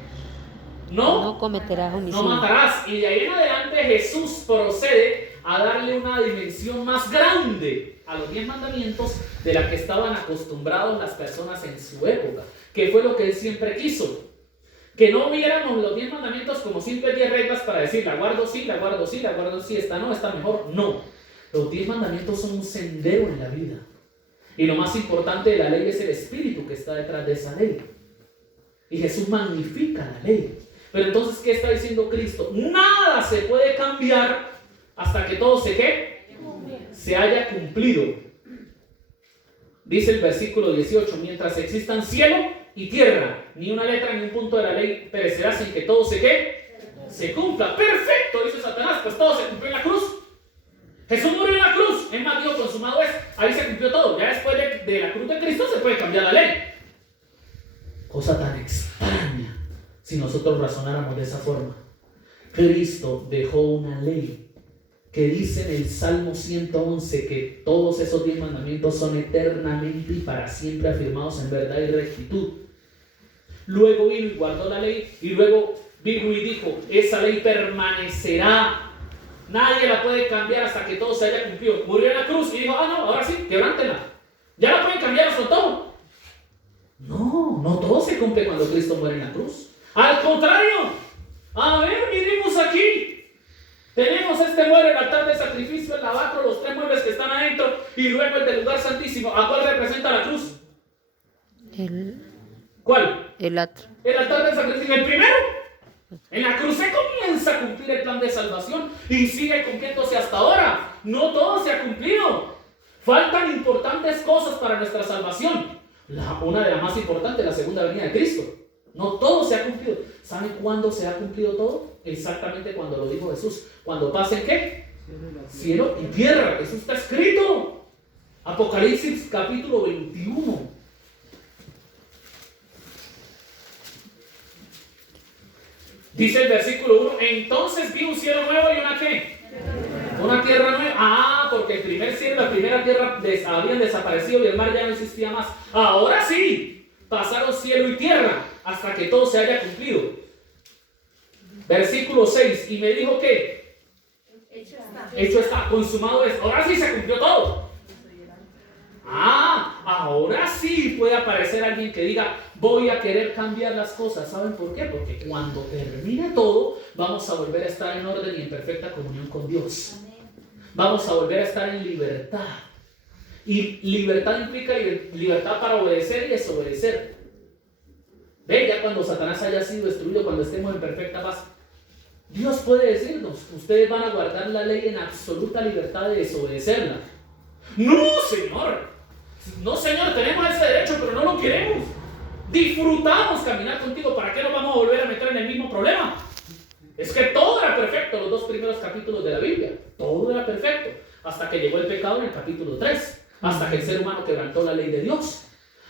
no cometerás homicidio? No matarás. Y de ahí en adelante Jesús procede a darle una dimensión más grande a los 10 mandamientos de la que estaban acostumbrados las personas en su época, que fue lo que él siempre quiso. Que no viéramos los 10 mandamientos como simples 10 reglas para decir, la guardo sí, la guardo sí, la guardo sí, esta no, esta mejor. No, los 10 mandamientos son un sendero en la vida. Y lo más importante de la ley es el espíritu que está detrás de esa ley. Y Jesús magnifica la ley. Pero entonces, ¿qué está diciendo Cristo? Nada se puede cambiar hasta que todo se haya cumplido. Dice el versículo 18, mientras existan cielo y tierra, ni una letra ni un punto de la ley perecerá sin que todo se cumpla. Perfecto, dice Satanás, pues todo se cumplió en la cruz. Jesús murió en la cruz, es más, Dios consumado es, ahí se cumplió todo. Ya después de la cruz de Cristo se puede cambiar la ley. Cosa tan extraña si nosotros razonáramos de esa forma. Cristo dejó una ley que dice en el Salmo 111 que todos esos 10 mandamientos son eternamente y para siempre afirmados en verdad y rectitud. Luego vino y guardó la ley y luego vino y dijo, esa ley permanecerá. Nadie la puede cambiar hasta que todo se haya cumplido. Murió en la cruz y dijo, no, ahora sí, quebrántela. Ya la pueden cambiar hasta todo. No todo se cumple cuando Cristo muere en la cruz. Al contrario, a ver, miremos aquí. Tenemos este mueble, el altar de sacrificio, el lavacro, los 3 muebles que están adentro y luego el del lugar santísimo. ¿A cuál representa la cruz? ¿Cuál? El otro. El altar de sacrificio, el primero. En la cruz se comienza a cumplir el plan de salvación y sigue cumpliéndose hasta ahora. No todo se ha cumplido. Faltan importantes cosas para nuestra salvación. Una de las más importantes, la segunda venida de Cristo. No todo se ha cumplido. ¿Saben cuándo se ha cumplido todo? Exactamente cuando lo dijo Jesús. Cuando pasen ¿qué? Cielo y tierra. Eso está escrito. Apocalipsis capítulo 21. Dice el versículo 1, entonces vi un cielo nuevo y una ¿qué? Una tierra nueva. Porque el primer cielo y la primera tierra habían desaparecido y el mar ya no existía más. Ahora sí, pasaron cielo y tierra hasta que todo se haya cumplido. Versículo 6, y me dijo ¿qué? Hecho está, consumado es. Ahora sí se cumplió todo. Ahora sí puede aparecer alguien que diga, voy a querer cambiar las cosas. ¿Saben por qué? Porque cuando termine todo, vamos a volver a estar en orden y en perfecta comunión con Dios. Vamos a volver a estar en libertad. Y libertad implica libertad para obedecer y desobedecer. Ve, ya cuando Satanás haya sido destruido, cuando estemos en perfecta paz, Dios puede decirnos, ustedes van a guardar la ley en absoluta libertad de desobedecerla. No, Señor. No, Señor, tenemos ese derecho, pero no lo queremos. Disfrutamos caminar contigo. ¿Para qué nos vamos a volver a meter en el mismo problema? Es que todo era perfecto, los 2 primeros capítulos de la Biblia. Todo era perfecto. Hasta que llegó el pecado en el capítulo 3. Hasta que el ser humano quebrantó la ley de Dios.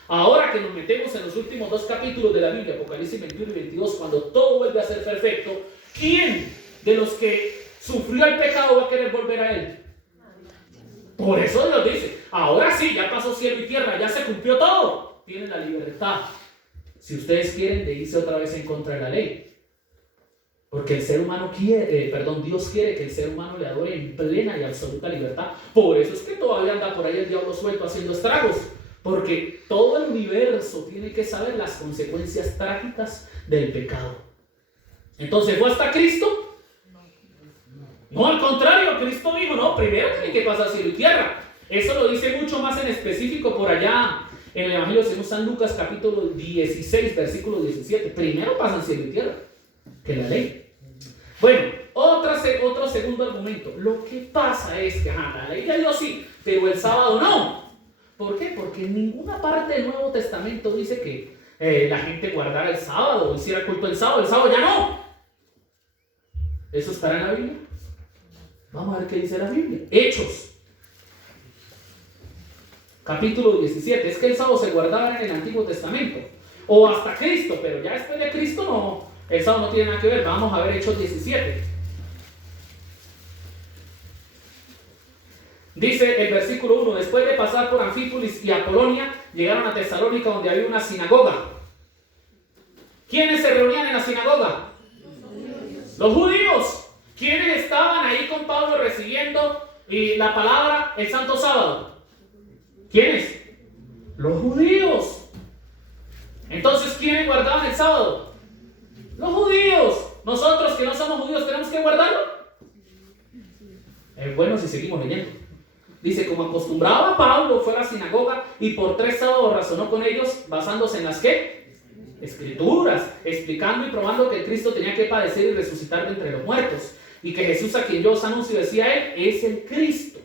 Ahora que nos metemos en los últimos 2 capítulos de la Biblia, Apocalipsis 21 y 22, cuando todo vuelve a ser perfecto, ¿quién de los que sufrió el pecado va a querer volver a él? Por eso Dios dice, ahora sí, ya pasó cielo y tierra, ya se cumplió todo. Tienen la libertad, si ustedes quieren, de irse otra vez en contra de la ley. Porque el ser humano Dios quiere que el ser humano le adore en plena y absoluta libertad. Por eso es que todavía anda por ahí el diablo suelto haciendo estragos. Porque todo el universo tiene que saber las consecuencias trágicas del pecado. Entonces, ¿fue hasta Cristo? No, al contrario, Cristo dijo, no, primero tiene que pasar cielo y tierra. Eso lo dice mucho más en específico por allá en el Evangelio de San Lucas capítulo 16, versículo 17. Primero pasan cielo y tierra que la ley. Bueno, otro segundo argumento. Lo que pasa es que la ley de Dios sí, pero el sábado no. ¿Por qué? Porque en ninguna parte del Nuevo Testamento dice que la gente guardara el sábado o hiciera culto el sábado. El sábado ya no. ¿Eso estará en la Biblia? Vamos a ver qué dice la Biblia. Hechos capítulo 17. Es que el sábado se guardaba en el Antiguo Testamento o hasta Cristo, pero ya después de Cristo no, el sábado no tiene nada que ver. Vamos a ver Hechos 17. Dice el versículo 1, después de pasar por Anfípolis y Apolonia, llegaron a Tesalónica, donde había una sinagoga. ¿Quiénes se reunían en la sinagoga? Los judíos. ¿Quiénes estaban ahí con Pablo recibiendo la palabra el Santo Sábado? ¿Quiénes? Los judíos. Entonces, ¿quiénes guardaban el sábado? Los judíos. Nosotros que no somos judíos, ¿tenemos que guardarlo? Es bueno si seguimos leyendo. Dice, como acostumbraba Pablo, fue a la sinagoga y por 3 sábados razonó con ellos, basándose en las ¿qué? Escrituras, explicando y probando que Cristo tenía que padecer y resucitar de entre los muertos. Y que Jesús, a quien yo os anuncio, decía él, es el Cristo.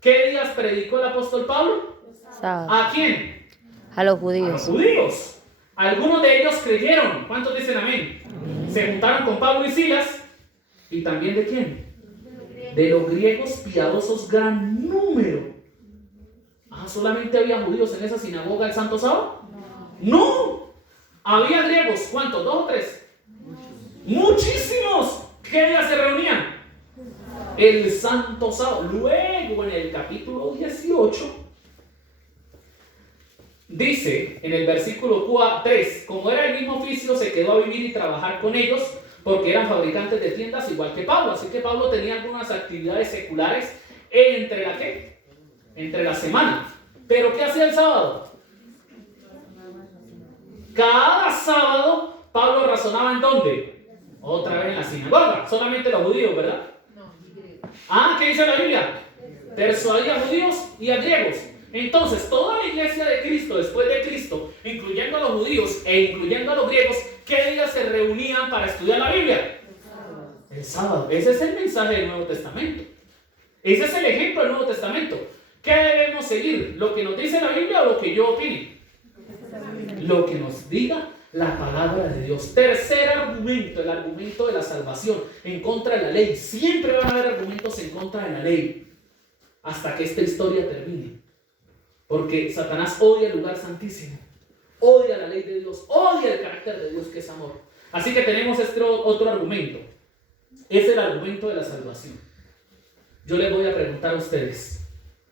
¿Qué días predicó el apóstol Pablo? Sábado. ¿A quién? A los A los judíos. judíos. Algunos de ellos creyeron. ¿Cuántos dicen amén? Se juntaron con Pablo y Silas. ¿Y también de quién? De los griegos piadosos, gran número. ¿Solamente había judíos en esa sinagoga el santo sábado? No. Había griegos. ¿Cuántos? ¿2 o 3? Muchísimos. ¿Qué días se reunían? El santo sábado. Luego en el capítulo 18 dice en el versículo 3, como era el mismo oficio, se quedó a vivir y trabajar con ellos, porque eran fabricantes de tiendas igual que Pablo. Así que Pablo tenía algunas actividades seculares entre la ¿qué? Entre la semana. ¿Pero qué hacía el sábado? Cada sábado Pablo razonaba ¿en dónde? Otra vez en la sinagoga. Solamente los judíos, ¿verdad? ¿Qué dice la Biblia? Persuadía a judíos y a griegos. Entonces, toda la iglesia de Cristo, después de Cristo, incluyendo a los judíos e incluyendo a los griegos, ¿qué días se reunían para estudiar la Biblia? El sábado. Ese es el mensaje del Nuevo Testamento. Ese es el ejemplo del Nuevo Testamento. ¿Qué debemos seguir? ¿Lo que nos dice la Biblia o lo que yo opine? Lo que nos diga la palabra de Dios. Tercer argumento, el argumento de la salvación en contra de la ley. Siempre van a haber argumentos en contra de la ley hasta que esta historia termine. Porque Satanás odia el lugar santísimo, odia la ley de Dios, odia el carácter de Dios que es amor. Así que tenemos este otro argumento. Es el argumento de la salvación. Yo les voy a preguntar a ustedes,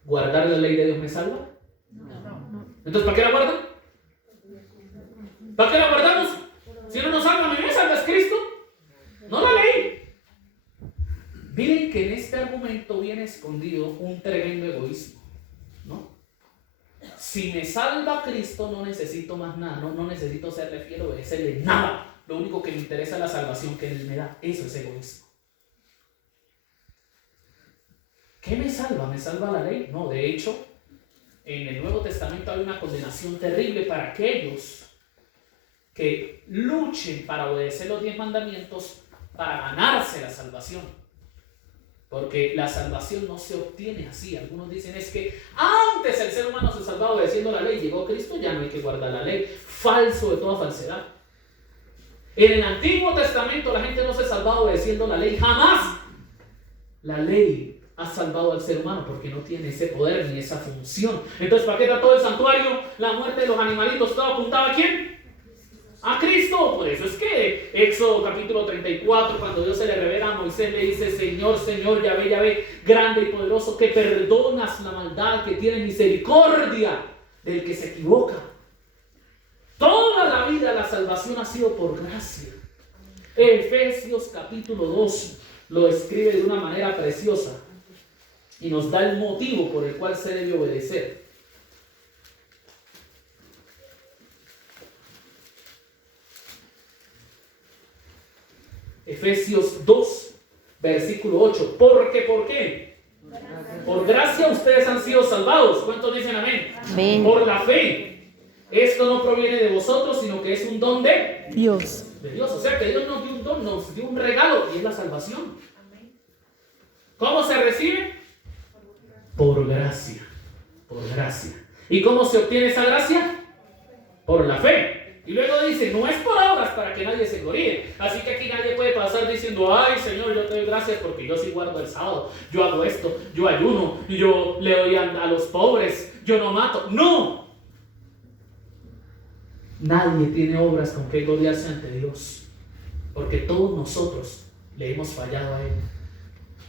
¿guardar la ley de Dios me salva? No. Entonces, ¿para qué la guardan? ¿Para qué la guardamos? Si no nos salva, ¿me salva es Cristo? No la ley. Miren que en este argumento viene escondido un tremendo egoísmo, ¿no? Si me salva Cristo, no necesito más nada, no necesito serle fiel, obedecerle nada. Lo único que me interesa es la salvación que Él me da. Eso es egoísmo. ¿Qué me salva? ¿Me salva la ley? No, de hecho, en el Nuevo Testamento hay una condenación terrible para aquellos que luchen para obedecer los 10 mandamientos para ganarse la salvación. Porque la salvación no se obtiene así. Algunos dicen es que antes el ser humano se salvaba obedeciendo la ley. Llegó Cristo, ya no hay que guardar la ley. Falso de toda falsedad. En el Antiguo Testamento la gente no se salvaba obedeciendo la ley. Jamás. La ley ha salvado al ser humano porque no tiene ese poder ni esa función. Entonces, ¿para qué era todo el santuario? La muerte de los animalitos, ¿todo apuntaba a quién? A Cristo. Por eso es que Éxodo capítulo 34, cuando Dios se le revela a Moisés, le dice: Señor, Señor, Yahvé, Yahvé, grande y poderoso, que perdonas la maldad, que tienes misericordia del que se equivoca. Toda la vida la salvación ha sido por gracia. Efesios capítulo 2 lo escribe de una manera preciosa y nos da el motivo por el cual se debe obedecer. Efesios 2, versículo 8. Porque, ¿por qué? Por gracia ustedes han sido salvados. ¿Cuántos dicen amén? Amén. Por la fe. Esto no proviene de vosotros, sino que es un don de Dios. De Dios. O sea que Dios nos dio un don, nos dio un regalo, y es la salvación. ¿Cómo se recibe? Por gracia. Por gracia. ¿Y cómo se obtiene esa gracia? Por la fe. Y luego dice, no es por obras para que nadie se gloríe. Así que aquí nadie puede pasar diciendo: ay, Señor, yo te doy gracias porque yo sí guardo el sábado, yo hago esto, yo ayuno, yo le doy a los pobres, yo no mato. ¡No! Nadie tiene obras con que gloriarse ante Dios, porque todos nosotros le hemos fallado a Él.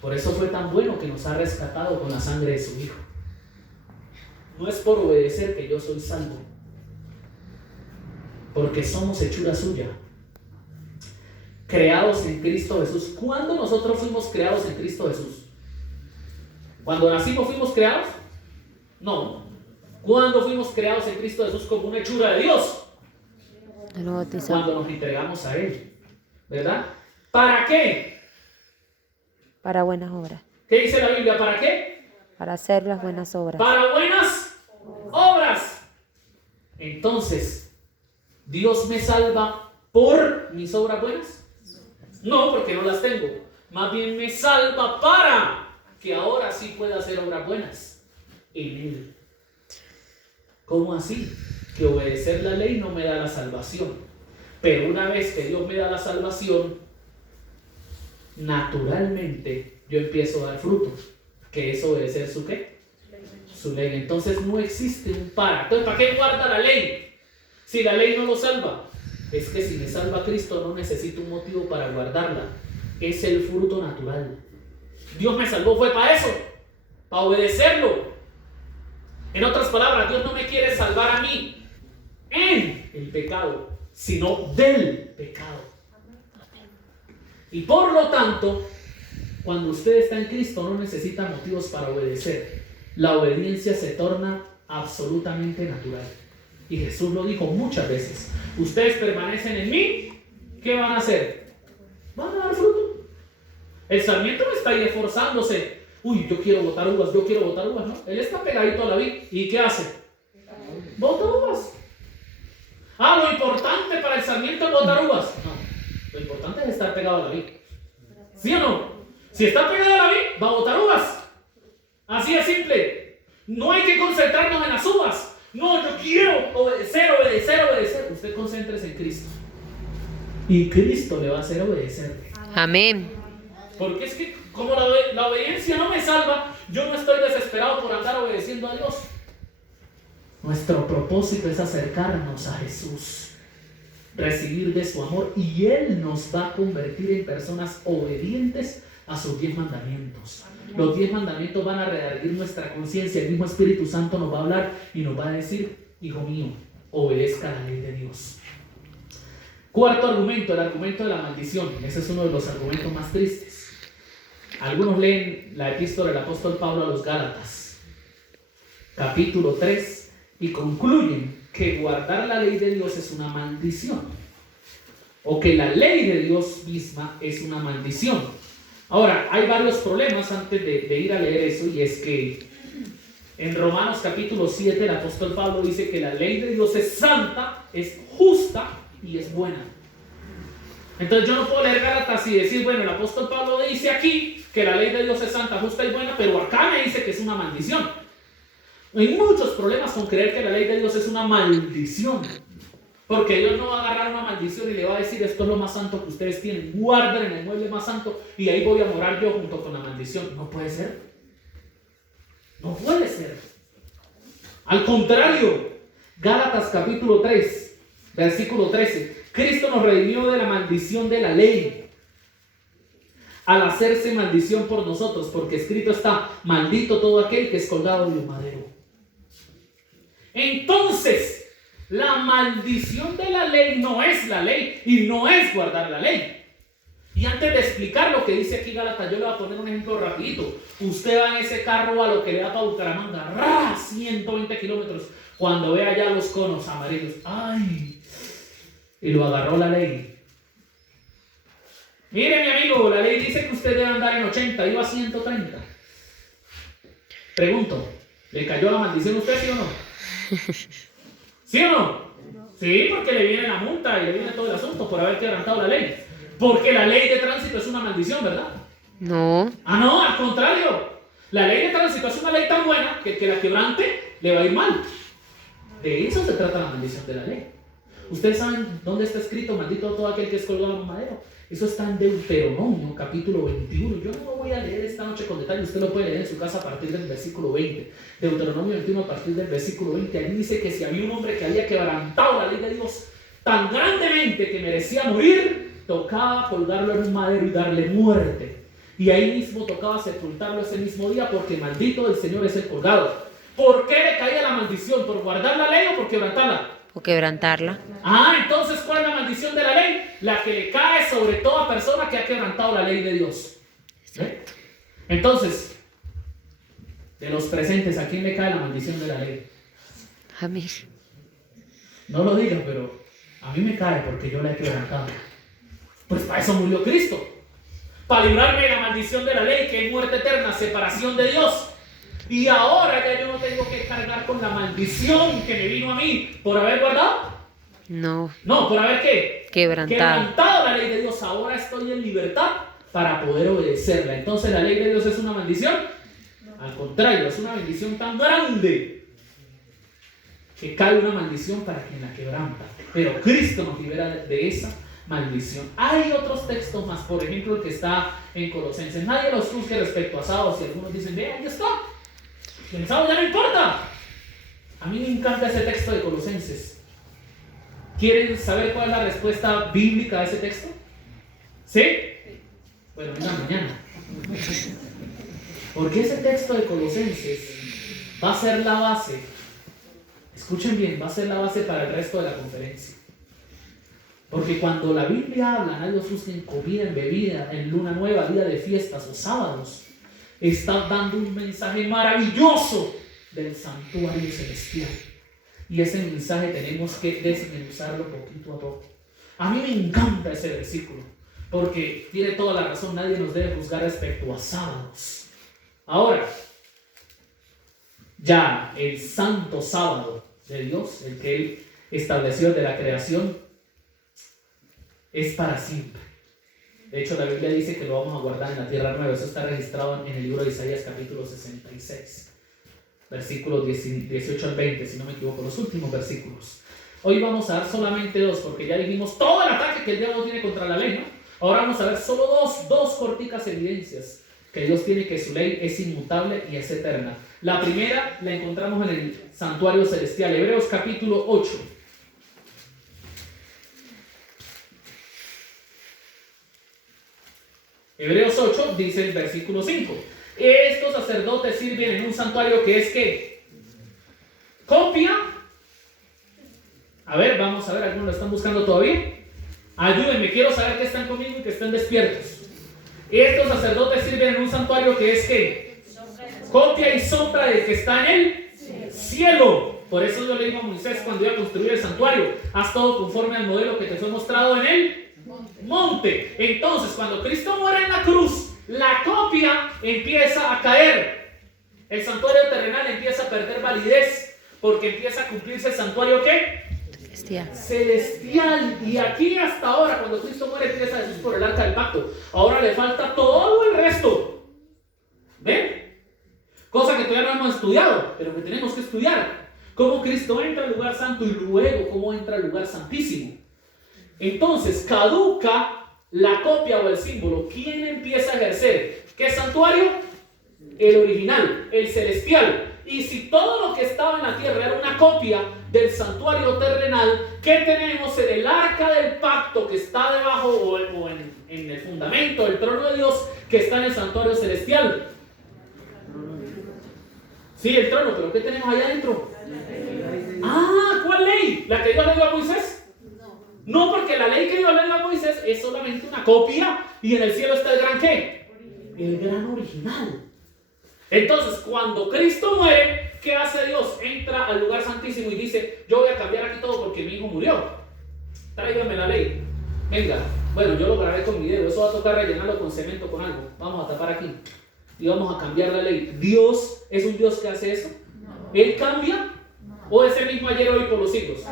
Por eso fue tan bueno que nos ha rescatado con la sangre de su Hijo. No es por obedecer que yo soy salvo, porque somos hechura suya, creados en Cristo Jesús. ¿Cuándo nosotros fuimos creados en Cristo Jesús? ¿Cuando nacimos fuimos creados? No. ¿Cuándo fuimos creados en Cristo Jesús como una hechura de Dios? Cuando nos entregamos a Él, ¿verdad? ¿Para qué? Para buenas obras. ¿Qué dice la Biblia? ¿Para qué? Para hacer las buenas obras. Para buenas obras. Entonces, ¿Dios me salva por mis obras buenas? No, porque no las tengo. Más bien me salva para que ahora sí pueda hacer obras buenas en Él. ¿Cómo así? Que obedecer la ley no me da la salvación. Pero una vez que Dios me da la salvación, naturalmente yo empiezo a dar fruto, que es obedecer su ¿qué? Su ley. Entonces no existe un para. Entonces, ¿para qué guarda la ley? Si la ley no lo salva. Es que si me salva Cristo no necesito un motivo para guardarla. Es el fruto natural. Dios me salvó fue para eso, para obedecerlo. En otras palabras, Dios no me quiere salvar a mí en el pecado, sino del pecado. Y por lo tanto, cuando usted está en Cristo no necesita motivos para obedecer. La obediencia se torna absolutamente natural. Y Jesús lo dijo muchas veces. Ustedes permanecen en mí, ¿qué van a hacer? Van a dar fruto. El sarmiento no está ahí esforzándose. Uy, yo quiero botar uvas, ¿no? Él está pegadito a la vid. ¿Y qué hace? Bota uvas. Lo importante para el sarmiento es botar uvas. No, lo importante es estar pegado a la vid. ¿Sí o no? Si está pegado a la vid, va a botar uvas. Así de simple. No hay que concentrarnos en las uvas. No, yo quiero obedecer. Usted concéntrese en Cristo. Y Cristo le va a hacer obedecerle. Amén. Porque es que como la obediencia no me salva, yo no estoy desesperado por andar obedeciendo a Dios. Nuestro propósito es acercarnos a Jesús, recibir de su amor, y Él nos va a convertir en personas obedientes a sus 10 mandamientos. Los 10 mandamientos van a redarguir nuestra conciencia. El mismo Espíritu Santo nos va a hablar y nos va a decir: hijo mío, obedezca la ley de Dios. Cuarto argumento, el argumento de la maldición. Ese es uno de los argumentos más tristes. Algunos leen la epístola del apóstol Pablo a los Gálatas, capítulo 3, y concluyen que guardar la ley de Dios es una maldición, o que la ley de Dios misma es una maldición. Ahora, hay varios problemas antes de ir a leer eso, y es que en Romanos capítulo 7 el apóstol Pablo dice que la ley de Dios es santa, es justa y es buena. Entonces yo no puedo leer Gálatas y decir, bueno, el apóstol Pablo dice aquí que la ley de Dios es santa, justa y buena, pero acá me dice que es una maldición. Hay muchos problemas con creer que la ley de Dios es una maldición. Porque Dios no va a agarrar una maldición y le va a decir: esto es lo más santo que ustedes tienen, guarden en el mueble más santo y ahí voy a morar yo junto con la maldición. No puede ser. No puede ser. Al contrario, Gálatas capítulo 3, versículo 13. Cristo nos redimió de la maldición de la ley al hacerse maldición por nosotros, porque escrito está: maldito todo aquel que es colgado de un madero. Entonces, la maldición de la ley no es la ley y no es guardar la ley. Y antes de explicar lo que dice aquí Gálatas, yo le voy a poner un ejemplo rapidito. Usted va en ese carro a lo que le da para Bucaramanga, 120 kilómetros, cuando ve allá los conos amarillos, ¡ay! Y lo agarró la ley. Mire, mi amigo, la ley dice que usted debe andar en 80, iba a 130. Pregunto, ¿le cayó la maldición a usted, sí o no? ¿Sí o no? Sí, porque le viene la multa y le viene todo el asunto por haber quebrantado la ley. Porque la ley de tránsito es una maldición, ¿verdad? No. No, al contrario. La ley de tránsito es una ley tan buena que el que la quebrante le va a ir mal. De eso se trata la maldición de la ley. Ustedes saben dónde está escrito: maldito todo aquel que es colgado en un madero. Eso está en Deuteronomio capítulo 21. Yo no lo voy a leer esta noche con detalle, usted lo puede leer en su casa a partir del versículo 20. Deuteronomio 21 a partir del versículo 20. Ahí dice que si había un hombre que había quebrantado la ley de Dios tan grandemente que merecía morir, tocaba colgarlo en un madero y darle muerte. Y ahí mismo tocaba sepultarlo ese mismo día, porque maldito del Señor es el colgado. ¿Por qué le caía la maldición? ¿Por guardar la ley o por quebrantarla? O quebrantarla. Entonces, ¿cuál es la maldición de la ley? La que le cae sobre toda persona que ha quebrantado la ley de Dios. Exacto. Entonces, de los presentes, ¿a quién le cae la maldición de la ley? A mí. No lo digan, pero a mí me cae porque yo la he quebrantado. Pues para eso murió Cristo. Para librarme de la maldición de la ley, que es muerte eterna, separación de Dios. Y ahora ya yo no tengo que cargar con la maldición que me vino a mí por haber guardado No. No, por haber ¿qué? Quebrantado. Quebrantado la ley de Dios. Ahora estoy en libertad para poder obedecerla. Entonces, ¿la ley de Dios es una maldición? Al contrario, es una bendición tan grande que cae una maldición para quien la quebranta. Pero Cristo nos libera de esa maldición. Hay otros textos más, por ejemplo el que está en Colosenses. Nadie los juzgue respecto a sábados, y algunos dicen, ve, ahí está, el sábado ya no importa. A mí me encanta ese texto de Colosenses. ¿Quieren saber cuál es la respuesta bíblica a ese texto? ¿Sí? Bueno, venga mañana. Porque ese texto de Colosenses va a ser la base, escuchen bien, va a ser la base para el resto de la conferencia. Porque cuando la Biblia habla, nadie los juzgue en comida, en bebida, en luna nueva, día de fiestas o sábados, está dando un mensaje maravilloso del santuario celestial. Y ese mensaje tenemos que desmenuzarlo poquito a poco. A mí me encanta ese versículo, porque tiene toda la razón, nadie nos debe juzgar respecto a sábados. Ahora, ya el santo sábado de Dios, el que Él estableció de la creación, es para siempre. De hecho, la Biblia dice que lo vamos a guardar en la tierra nueva. Eso está registrado en el libro de Isaías capítulo 66, versículos 18 al 20, si no me equivoco, los últimos versículos. Hoy vamos a dar solamente dos, porque ya dijimos todo el ataque que el diablo tiene contra la ley, ¿no? Ahora vamos a ver solo dos corticas evidencias que Dios tiene que su ley es inmutable y es eterna. La primera la encontramos en el santuario celestial, Hebreos capítulo 8. Hebreos 8 dice el versículo 5. Estos sacerdotes sirven en un santuario que es ¿qué? Copia. A ver, vamos a ver, ¿algunos lo están buscando todavía? Ayúdenme, quiero saber que están conmigo y que estén despiertos. Estos sacerdotes sirven en un santuario que es ¿qué? Copia y sombra del que está en el cielo. Por eso yo le digo a Moisés cuando iba a construir el santuario, haz todo conforme al modelo que te fue mostrado en el monte. Entonces, cuando Cristo muere en la cruz, la copia empieza a caer. El santuario terrenal empieza a perder validez, porque empieza a cumplirse el santuario ¿qué? Celestial. Y aquí hasta ahora, cuando Cristo muere, empieza Jesús por el arca del pacto. Ahora le falta todo el resto. ¿Ven? Cosa que todavía no hemos estudiado, pero que tenemos que estudiar. Cómo Cristo entra al lugar santo y luego cómo entra al lugar santísimo. Entonces, caduca la copia o el símbolo. ¿Quién empieza a ejercer? ¿Qué santuario? El original, el celestial. Y si todo lo que estaba en la tierra era una copia del santuario terrenal, ¿qué tenemos en el arca del pacto que está debajo o en el fundamento del trono de Dios que está en el santuario celestial? Sí, el trono, pero ¿qué tenemos allá adentro? Ah, ¿cuál ley? ¿La que Dios le dio a Moisés? No, porque la ley que Dios le dio a Moisés es solamente una copia y en el cielo está el gran ¿qué? El gran original. Entonces, cuando Cristo muere, ¿qué hace Dios? Entra al lugar santísimo y dice, yo voy a cambiar aquí todo porque mi hijo murió. Tráigame la ley. Venga, bueno, yo lo grabé con mi dedo, eso va a tocar rellenarlo con cemento, con algo. Vamos a tapar aquí y vamos a cambiar la ley. ¿Dios es un Dios que hace eso? ¿Él cambia? ¿O es el mismo ayer, hoy, por los siglos?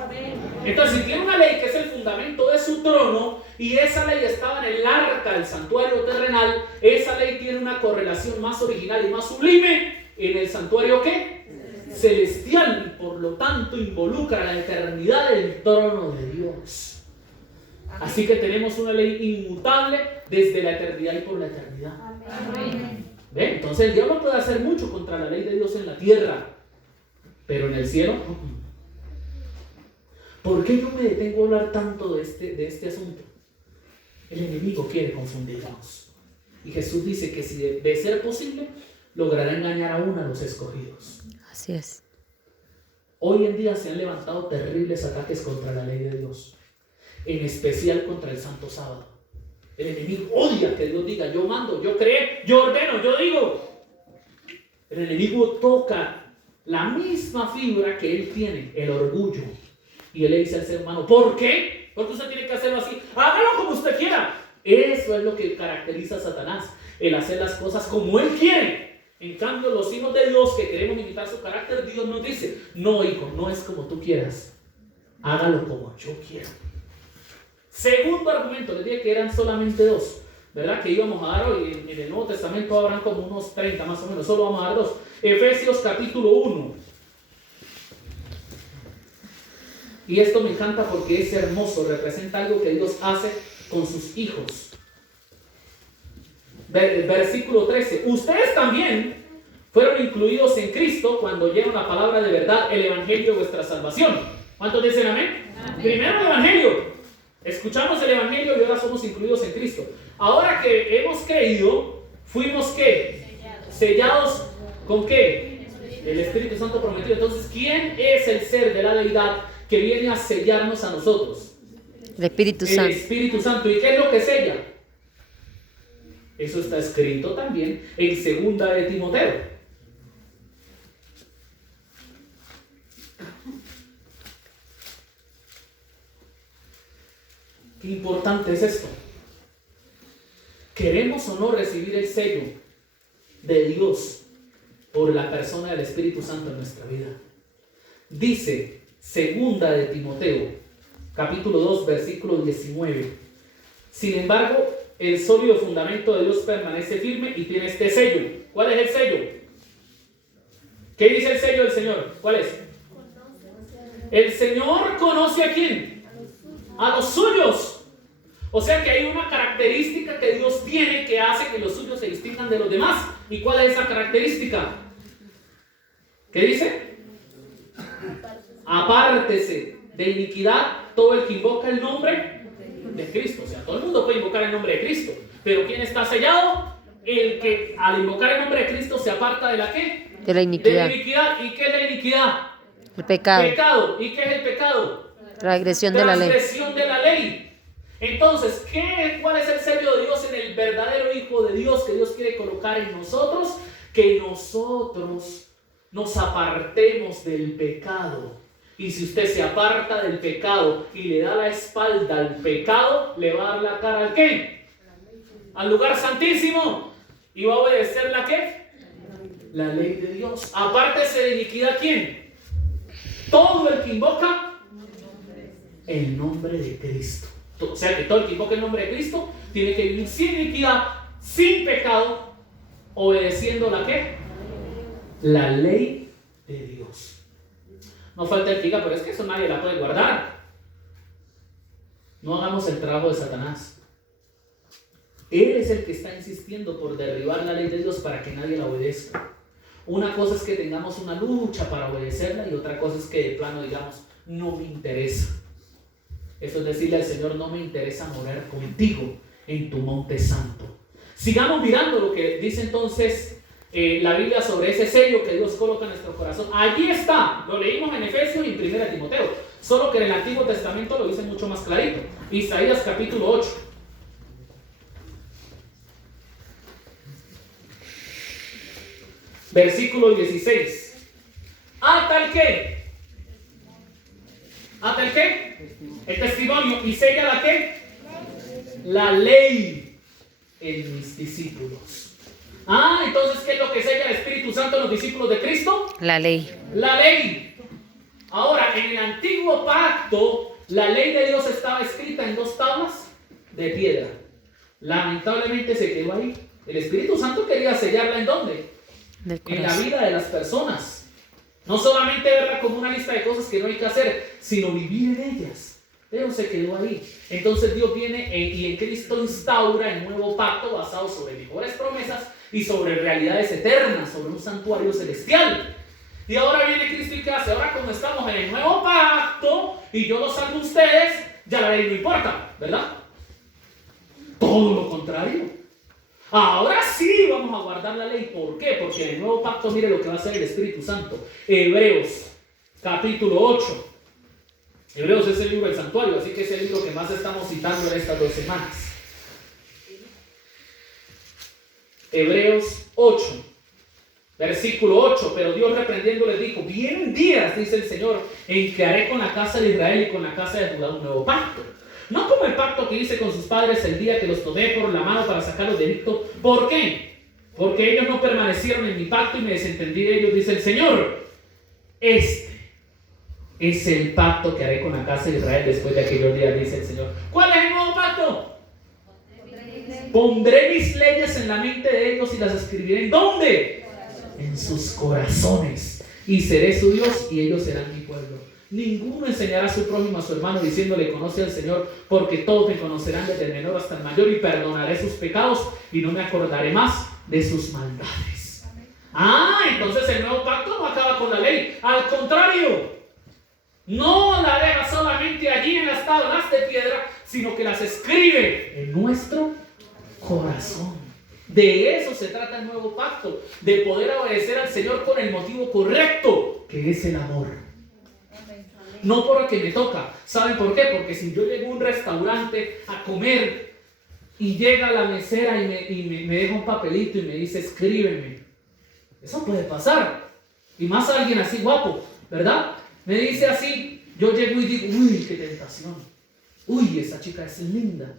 Entonces, si tiene una ley que es el fundamento de su trono y esa ley estaba en el arca del santuario terrenal, esa ley tiene una correlación más original y más sublime en el santuario ¿qué? Celestial, y por lo tanto involucra la eternidad del trono de Dios. Así que tenemos una ley inmutable desde la eternidad y por la eternidad. ¿Ven? Entonces el diablo puede hacer mucho contra la ley de Dios en la tierra, pero en el cielo ¿Por qué yo me detengo a hablar tanto de este asunto? El enemigo quiere confundirnos. Y Jesús dice que si de ser posible, logrará engañar aún a los escogidos. Así es. Hoy en día se han levantado terribles ataques contra la ley de Dios, en especial contra el Santo Sábado. El enemigo odia que Dios diga, yo mando, yo creo, yo ordeno, yo digo. El enemigo toca la misma fibra que él tiene, el orgullo. Y él le dice al ser humano, ¿por qué? Porque usted tiene que hacerlo así. Hágalo como usted quiera. Eso es lo que caracteriza a Satanás, el hacer las cosas como él quiere. En cambio, los hijos de Dios que queremos imitar su carácter, Dios nos dice, no, hijo, no es como tú quieras. hágalo como yo quiero. Segundo argumento, les dije que eran solamente dos, ¿verdad? Que íbamos a dar hoy. En el Nuevo Testamento habrán como unos 30 más o menos, solo vamos a dar dos. Efesios capítulo 1. Y esto me encanta porque es hermoso, representa algo que Dios hace con sus hijos. Versículo 13. Ustedes también fueron incluidos en Cristo cuando oyeron la palabra de verdad, el evangelio de vuestra salvación. ¿Cuántos dicen amén? Amén. Primero el evangelio. Escuchamos el evangelio y ahora somos incluidos en Cristo. Ahora que hemos creído, fuimos ¿qué? Sellados ¿con qué? El Espíritu Santo prometido. Entonces, ¿quién es el ser de la deidad que viene a sellarnos a nosotros? El Espíritu Santo. El Espíritu Santo. ¿Y qué es lo que sella? Eso está escrito también en 2 de Timoteo. Qué importante es esto. ¿Queremos o no recibir el sello de Dios por la persona del Espíritu Santo en nuestra vida? Dice 2 de Timoteo, capítulo 2, versículo 19. Sin embargo, el sólido fundamento de Dios permanece firme y tiene este sello. ¿Cuál es el sello? ¿Qué dice el sello del Señor? ¿Cuál es? El Señor conoce ¿a quién? A los suyos. O sea que hay una característica que Dios tiene que hace que los suyos se distingan de los demás. ¿Y cuál es esa característica? ¿Qué dice? Apártese de iniquidad todo el que invoca el nombre de Cristo. O sea, todo el mundo puede invocar el nombre de Cristo. Pero ¿quién está sellado? El que al invocar el nombre de Cristo se aparta de la ¿qué? De la iniquidad. De la iniquidad. ¿Y qué es la iniquidad? El pecado. Pecado. ¿Y qué es el pecado? Transgresión de la ley. Transgresión de la ley. Entonces, ¿cuál es el sello de Dios en el verdadero Hijo de Dios que Dios quiere colocar en nosotros? Que nosotros nos apartemos del pecado. Y si usted se aparta del pecado y le da la espalda al pecado, le va a dar la cara ¿al qué? Al lugar santísimo. ¿Y va a obedecer la qué? La ley de Dios. Apártese de iniquidad ¿quién? Todo el que invoca el nombre de Cristo. O sea que todo el que invoca el nombre de Cristo tiene que vivir sin iniquidad, sin pecado, obedeciendo la ¿qué? La ley de Dios. No falta el que diga, pero es que eso nadie la puede guardar. No hagamos el trabajo de Satanás. Él es el que está insistiendo por derribar la ley de Dios para que nadie la obedezca. Una cosa es que tengamos una lucha para obedecerla y otra cosa es que de plano digamos, no me interesa. Eso es decirle al Señor, no me interesa morar contigo en tu monte santo. Sigamos mirando lo que dice entonces la Biblia sobre ese sello que Dios coloca en nuestro corazón. Allí está, lo leímos en Efesios y en 1 de Timoteo, solo que en el Antiguo Testamento lo dice mucho más clarito. Isaías capítulo 8. Versículo 16. ¿Hasta el qué? ¿Hasta el qué? El testimonio. ¿Y sella la qué? La ley en mis discípulos. Entonces, ¿qué es lo que sella el Espíritu Santo en los discípulos de Cristo? La ley. La ley. Ahora, en el antiguo pacto, la ley de Dios estaba escrita en 2 tablas de piedra. Lamentablemente se quedó ahí. El Espíritu Santo quería sellarla ¿en dónde? En la vida de las personas. No solamente verla como una lista de cosas que no hay que hacer, sino vivir en ellas. Pero se quedó ahí. Entonces Dios viene y en Cristo instaura el nuevo pacto basado sobre mejores promesas y sobre realidades eternas, sobre un santuario celestial. Y ahora viene Cristo y ¿qué hace? Ahora como estamos en el nuevo pacto y yo los salvo a ustedes, ya la ley no importa, ¿verdad? Todo lo contrario. Ahora sí vamos a guardar la ley. ¿Por qué? Porque en el nuevo pacto mire lo que va a hacer el Espíritu Santo. Hebreos capítulo 8. Hebreos es el libro del santuario, así que es el libro que más estamos citando en estas 2 semanas. Hebreos 8, versículo 8. Pero Dios reprendiendo les dijo: vienen días, dice el Señor, en que haré con la casa de Israel y con la casa de Judá un nuevo pacto. No como el pacto que hice con sus padres el día que los tomé por la mano para sacarlos de Egipto. ¿Por qué? Porque ellos no permanecieron en mi pacto y me desentendí de ellos, dice el Señor. Es el pacto que haré con la casa de Israel después de aquellos días, dice el Señor. ¿Cuál es el nuevo pacto? Pondré mis leyes en la mente de ellos y las escribiré. ¿En dónde? En sus corazones. Y seré su Dios y ellos serán mi pueblo. Ninguno enseñará a su prójimo, a su hermano, diciéndole: conoce al Señor, porque todos me conocerán, desde el menor hasta el mayor, y perdonaré sus pecados y no me acordaré más de sus maldades. Entonces el nuevo pacto no acaba con la ley. Al contrario, no la deja solamente allí en las tablas de piedra, sino que las escribe en nuestro corazón. De eso se trata el nuevo pacto, de poder obedecer al Señor con el motivo correcto, que es el amor. No porque me toca. ¿Saben por qué? Porque si yo llego a un restaurante a comer y llega la mesera y me deja un papelito y me dice: escríbeme, eso puede pasar. Y más alguien así guapo, ¿verdad? Me dice así, yo llego y digo: uy, qué tentación. Uy, esa chica es linda.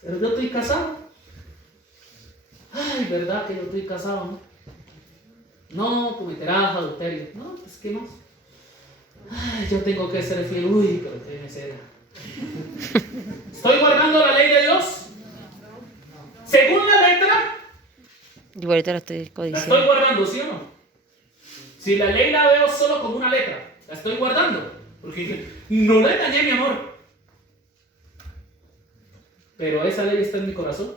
Pero yo estoy casado. Ay, ¿verdad que yo estoy casado, no? No, cometerás adulterio. No, pues ¿qué más? Ay, yo tengo que ser fiel. Uy, pero qué mesera. ¿Estoy guardando la ley de Dios? Según la letra. Yo ahorita la estoy ¿La codiciando. estoy guardando, sí o no? Si la ley la veo solo como una letra, ¿la estoy guardando? Porque no la engañé, mi amor. ¿Pero esa ley está en mi corazón?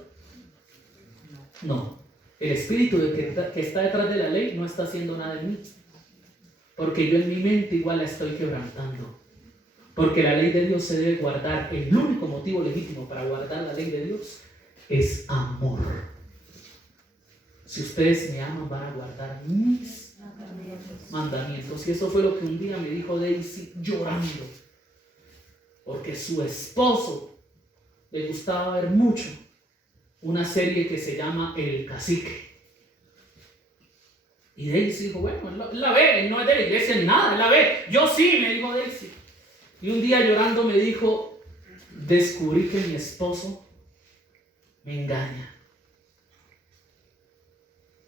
No. El espíritu que está detrás de la ley no está haciendo nada en mí. Porque yo en mi mente igual la estoy quebrantando. Porque la ley de Dios se debe guardar. El único motivo legítimo para guardar la ley de Dios es amor. Si ustedes me aman, van a guardar mis mandamientos. Y eso fue lo que un día me dijo Daisy llorando. Porque su esposo le gustaba ver mucho una serie que se llama El Cacique. Y Daisy dijo: bueno, él la ve, él no es de la iglesia ni nada, él la ve. Yo sí, me dijo Daisy. Y un día llorando me dijo: descubrí que mi esposo me engaña.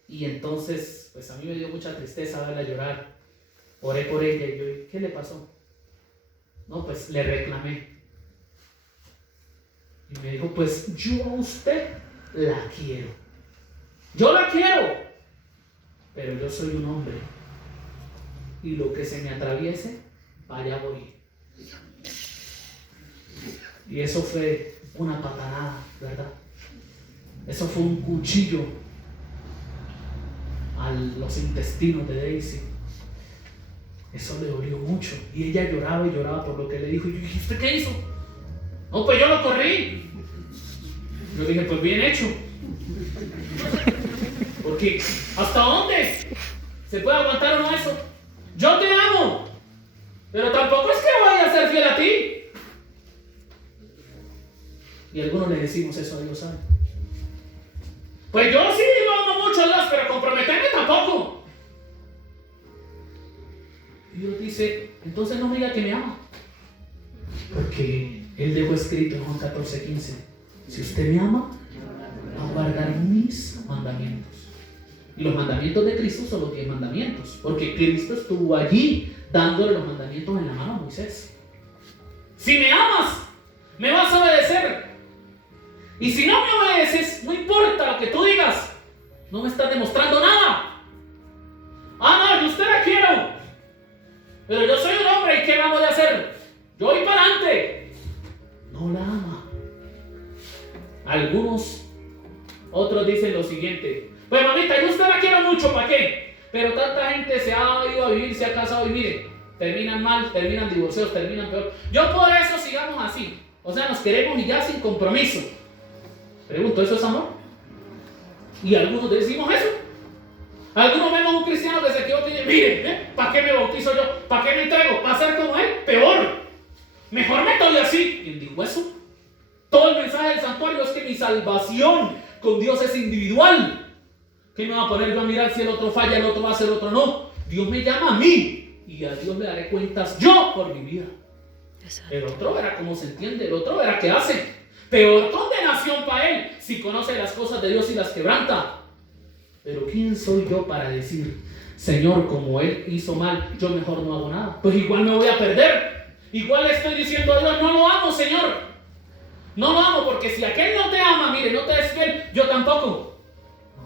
Y entonces, pues a mí me dio mucha tristeza verla llorar. Oré por ella y yo: ¿qué le pasó? No, pues le reclamé. Y me dijo: pues yo a usted la quiero. Yo la quiero. Pero yo soy un hombre. Y lo que se me atraviese, allá voy. Y eso fue una patanada, ¿verdad? Eso fue un cuchillo a los intestinos de Daisy. Eso le dolió mucho. Y ella lloraba y lloraba por lo que le dijo. Y yo dije: ¿usted qué hizo? No, pues yo lo corrí. Yo dije: pues bien hecho. Porque ¿hasta dónde se puede aguantar uno eso? Yo te amo, pero tampoco es que vaya a ser fiel a ti. Y algunos le decimos eso a Dios, ¿saben? Pues yo sí lo amo mucho a Dios, pero comprometerme tampoco. Y Dios dice: entonces no me diga que me ama. Porque Él dejó escrito en Juan 14:15: si usted me ama, va a guardar mis mandamientos. Y los mandamientos de Cristo son los 10 mandamientos. Porque Cristo estuvo allí dándole los mandamientos en la mano a Moisés. Si me amas, me vas a obedecer. Y si no me obedeces, no importa lo que tú digas, no me estás demostrando nada. No, yo usted la quiero, pero yo soy un hombre y ¿qué vamos a hacer? Yo voy para adelante. No la ama. Otros dicen lo siguiente: pues mamita, yo usted la quiero mucho, ¿para qué? Pero tanta gente se ha ido a vivir, se ha casado y mire, terminan mal, terminan divorciados, terminan peor. Yo por eso sigamos así. O sea, nos queremos y ya sin compromiso. Pregunto, ¿eso es amor? Y algunos decimos eso. Algunos vemos a un cristiano que se equivoca y dice: mire, ¿para qué me bautizo yo? ¿Para qué me entrego? ¿Para ser como él? Peor. Mejor me estoy así. ¿Quién dijo eso? Todo el mensaje del santuario es que mi salvación con Dios es individual. ¿Qué me va a poner yo a mirar si el otro falla, el otro va a hacer, el otro no? Dios me llama a mí y a Dios le daré cuentas yo por mi vida. El otro verá cómo se entiende, el otro verá qué hace. Peor condenación para él si conoce las cosas de Dios y las quebranta. Pero ¿quién soy yo para decir: Señor, como él hizo mal, yo mejor no hago nada. Pues igual me voy a perder. Igual le estoy diciendo a Dios, no lo amo, Señor. No lo amo, porque si aquel no te ama, mire, no te es fiel, yo tampoco.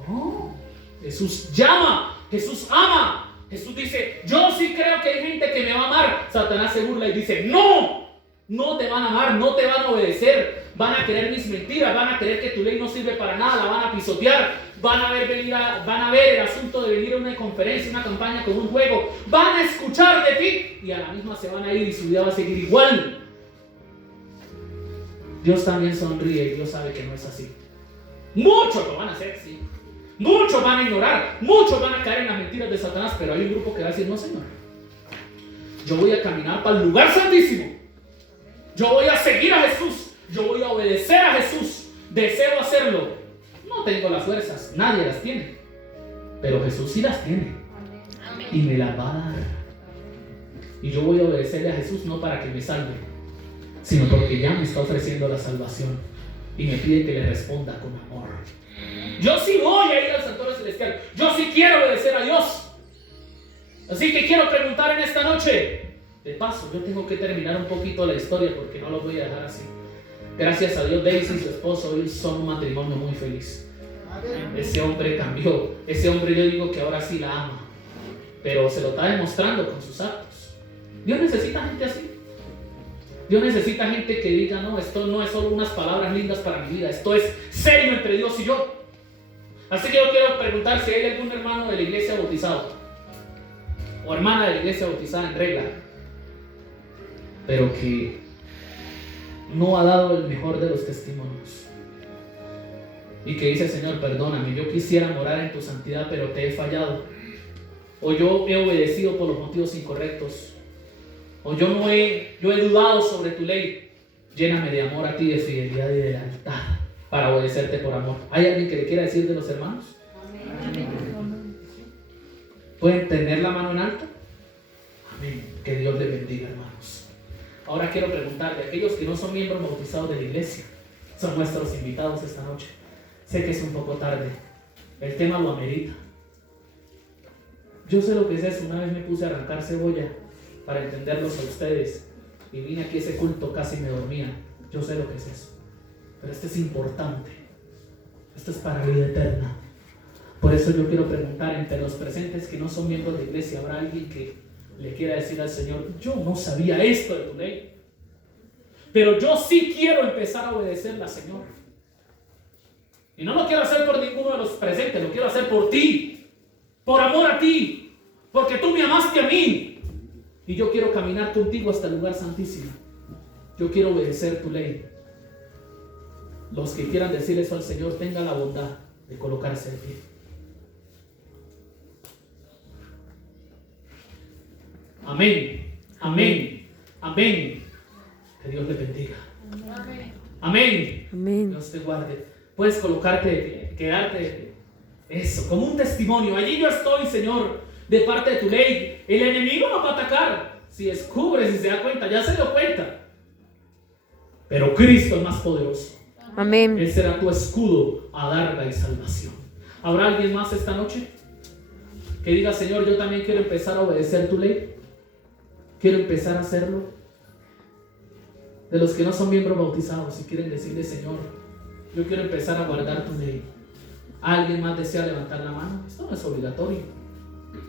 No, Jesús llama, Jesús ama. Jesús dice, yo sí creo que hay gente que me va a amar. Satanás se burla y dice, no, no te van a amar, no te van a obedecer. Van a querer mis mentiras, van a creer que tu ley no sirve para nada, la van a pisotear. Van a ver el asunto de venir a una conferencia, una campaña con un juego. Van a escuchar de ti y a la misma se van a ir y su vida va a seguir igual. Dios también sonríe y Dios sabe que no es así. Muchos lo van a hacer, sí. Muchos van a ignorar, muchos van a caer en las mentiras de Satanás, pero hay un grupo que va a decir, no, Señor, yo voy a caminar para el lugar santísimo. Yo voy a seguir a Jesús. Yo voy a obedecer a Jesús. Deseo hacerlo. No tengo las fuerzas, nadie las tiene, pero Jesús sí las tiene. Y me las va a dar. Y yo voy a obedecerle a Jesús no para que me salve, sino porque ya me está ofreciendo la salvación y me pide que le responda con amor. Yo sí voy a ir al santuario celestial. Yo sí quiero obedecer a Dios. Así que quiero preguntar en esta noche. De paso, yo tengo que terminar un poquito la historia porque no lo voy a dejar así. Gracias a Dios, Daisy y su esposo hoy son un matrimonio muy feliz. Ese hombre cambió. Ese hombre, yo digo que ahora sí la ama, pero se lo está demostrando con sus actos. Dios necesita gente así. Dios necesita gente que diga, no, esto no es solo unas palabras lindas para mi vida, esto es serio entre Dios y yo. Así que yo quiero preguntar si hay algún hermano de la iglesia bautizado o hermana de la iglesia bautizada en regla, pero que no ha dado el mejor de los testimonios y que dice, Señor, perdóname, yo quisiera morar en tu santidad, pero te he fallado, o yo he obedecido por los motivos incorrectos, o yo he dudado sobre tu ley. Lléname de amor a ti, de fidelidad y de lealtad para obedecerte por amor. ¿Hay alguien que le quiera decir de los hermanos? Amén. ¿Pueden tener la mano en alto? Amén. Que Dios les bendiga, hermanos. Ahora quiero preguntarle a aquellos que no son miembros bautizados de la iglesia, son nuestros invitados esta noche. Sé que es un poco tarde, el tema lo amerita. Yo sé lo que es eso. Una vez me puse a arrancar cebolla para entenderlos a ustedes y vine aquí a ese culto, casi me dormía. Yo sé lo que es eso, pero esto es importante. Esto es para vida eterna. Por eso yo quiero preguntar entre los presentes que no son miembros de la iglesia, ¿habrá alguien que le quiera decir al Señor, yo no sabía esto de tu ley, pero yo sí quiero empezar a obedecerla, Señor? Y no lo quiero hacer por ninguno de los presentes, lo quiero hacer por ti, por amor a ti, porque tú me amaste a mí. Y yo quiero caminar contigo hasta el lugar santísimo. Yo quiero obedecer tu ley. Los que quieran decir eso al Señor, tengan la bondad de colocarse de pie. Amén, amén, amén. Que Dios te bendiga. Amén. Amén. Amén. Dios te guarde. Puedes colocarte de pie, quedarte de pie. Eso, como un testimonio. Allí yo estoy, Señor, de parte de tu ley. El enemigo nos va a atacar. Si descubre, si se da cuenta, ya se dio cuenta. Pero Cristo es más poderoso. Amén. Él será tu escudo, adarga y salvación. ¿Habrá alguien más esta noche que diga, Señor, yo también quiero empezar a obedecer tu ley? Quiero empezar a hacerlo. De los que no son miembros bautizados, si quieren decirle, Señor, yo quiero empezar a guardar tu ley. ¿Alguien más desea levantar la mano? Esto no es obligatorio.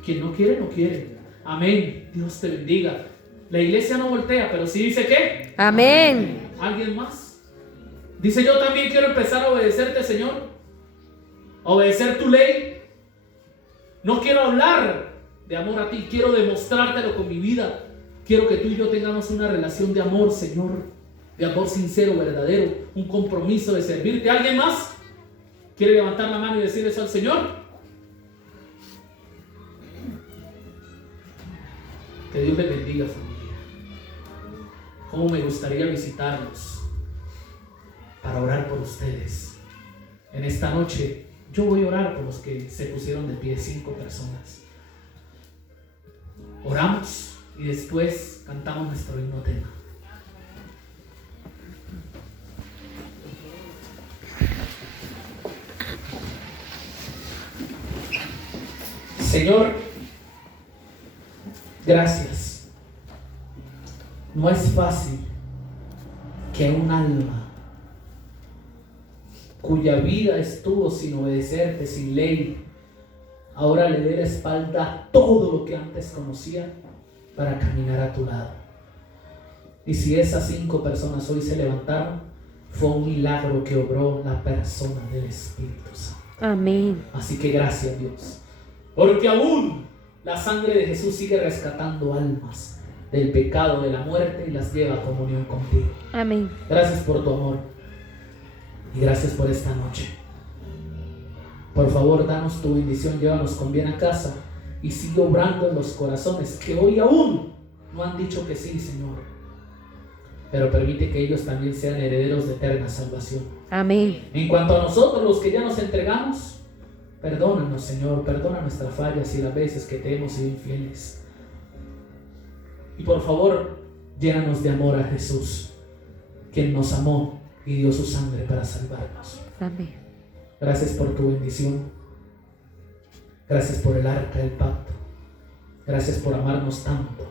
Quien no quiere, no quiere. Amén. Dios te bendiga. La iglesia no voltea, pero sí dice ¿qué? Amén. ¿Alguien más? Dice, yo también quiero empezar a obedecerte, Señor. A obedecer tu ley. No quiero hablar de amor a ti, quiero demostrártelo con mi vida. Quiero que tú y yo tengamos una relación de amor, Señor. De amor sincero, verdadero. Un compromiso de servirte. ¿Alguien más quiere levantar la mano y decir eso al Señor? Que Dios les bendiga, familia. Cómo me gustaría visitarlos para orar por ustedes. En esta noche yo voy a orar por los que se pusieron de pie, 5 personas. Oramos y después cantamos nuestro himno tema. Señor, Gracias. No es fácil que un alma cuya vida estuvo sin obedecerte, sin ley, ahora le dé la espalda a todo lo que antes conocía para caminar a tu lado. Y si esas 5 personas hoy se levantaron, fue un milagro que obró la persona del Espíritu Santo. Amén. Así que gracias, Dios, porque aún la sangre de Jesús sigue rescatando almas del pecado, de la muerte, y las lleva a comunión contigo. Amén. Gracias por tu amor y gracias por esta noche. Por favor, danos tu bendición, llévanos con bien a casa y sigue obrando en los corazones que hoy aún no han dicho que sí, Señor. Pero permite que ellos también sean herederos de eterna salvación. Amén. En cuanto a nosotros, los que ya nos entregamos, perdónanos, Señor, perdona nuestras fallas y las veces que te hemos sido infieles. Y por favor, llénanos de amor a Jesús, quien nos amó y dio su sangre para salvarnos. Amén. Gracias por tu bendición. Gracias por el arca del pacto. Gracias por amarnos tanto.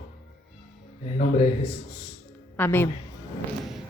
En el nombre de Jesús. Amén. Amén.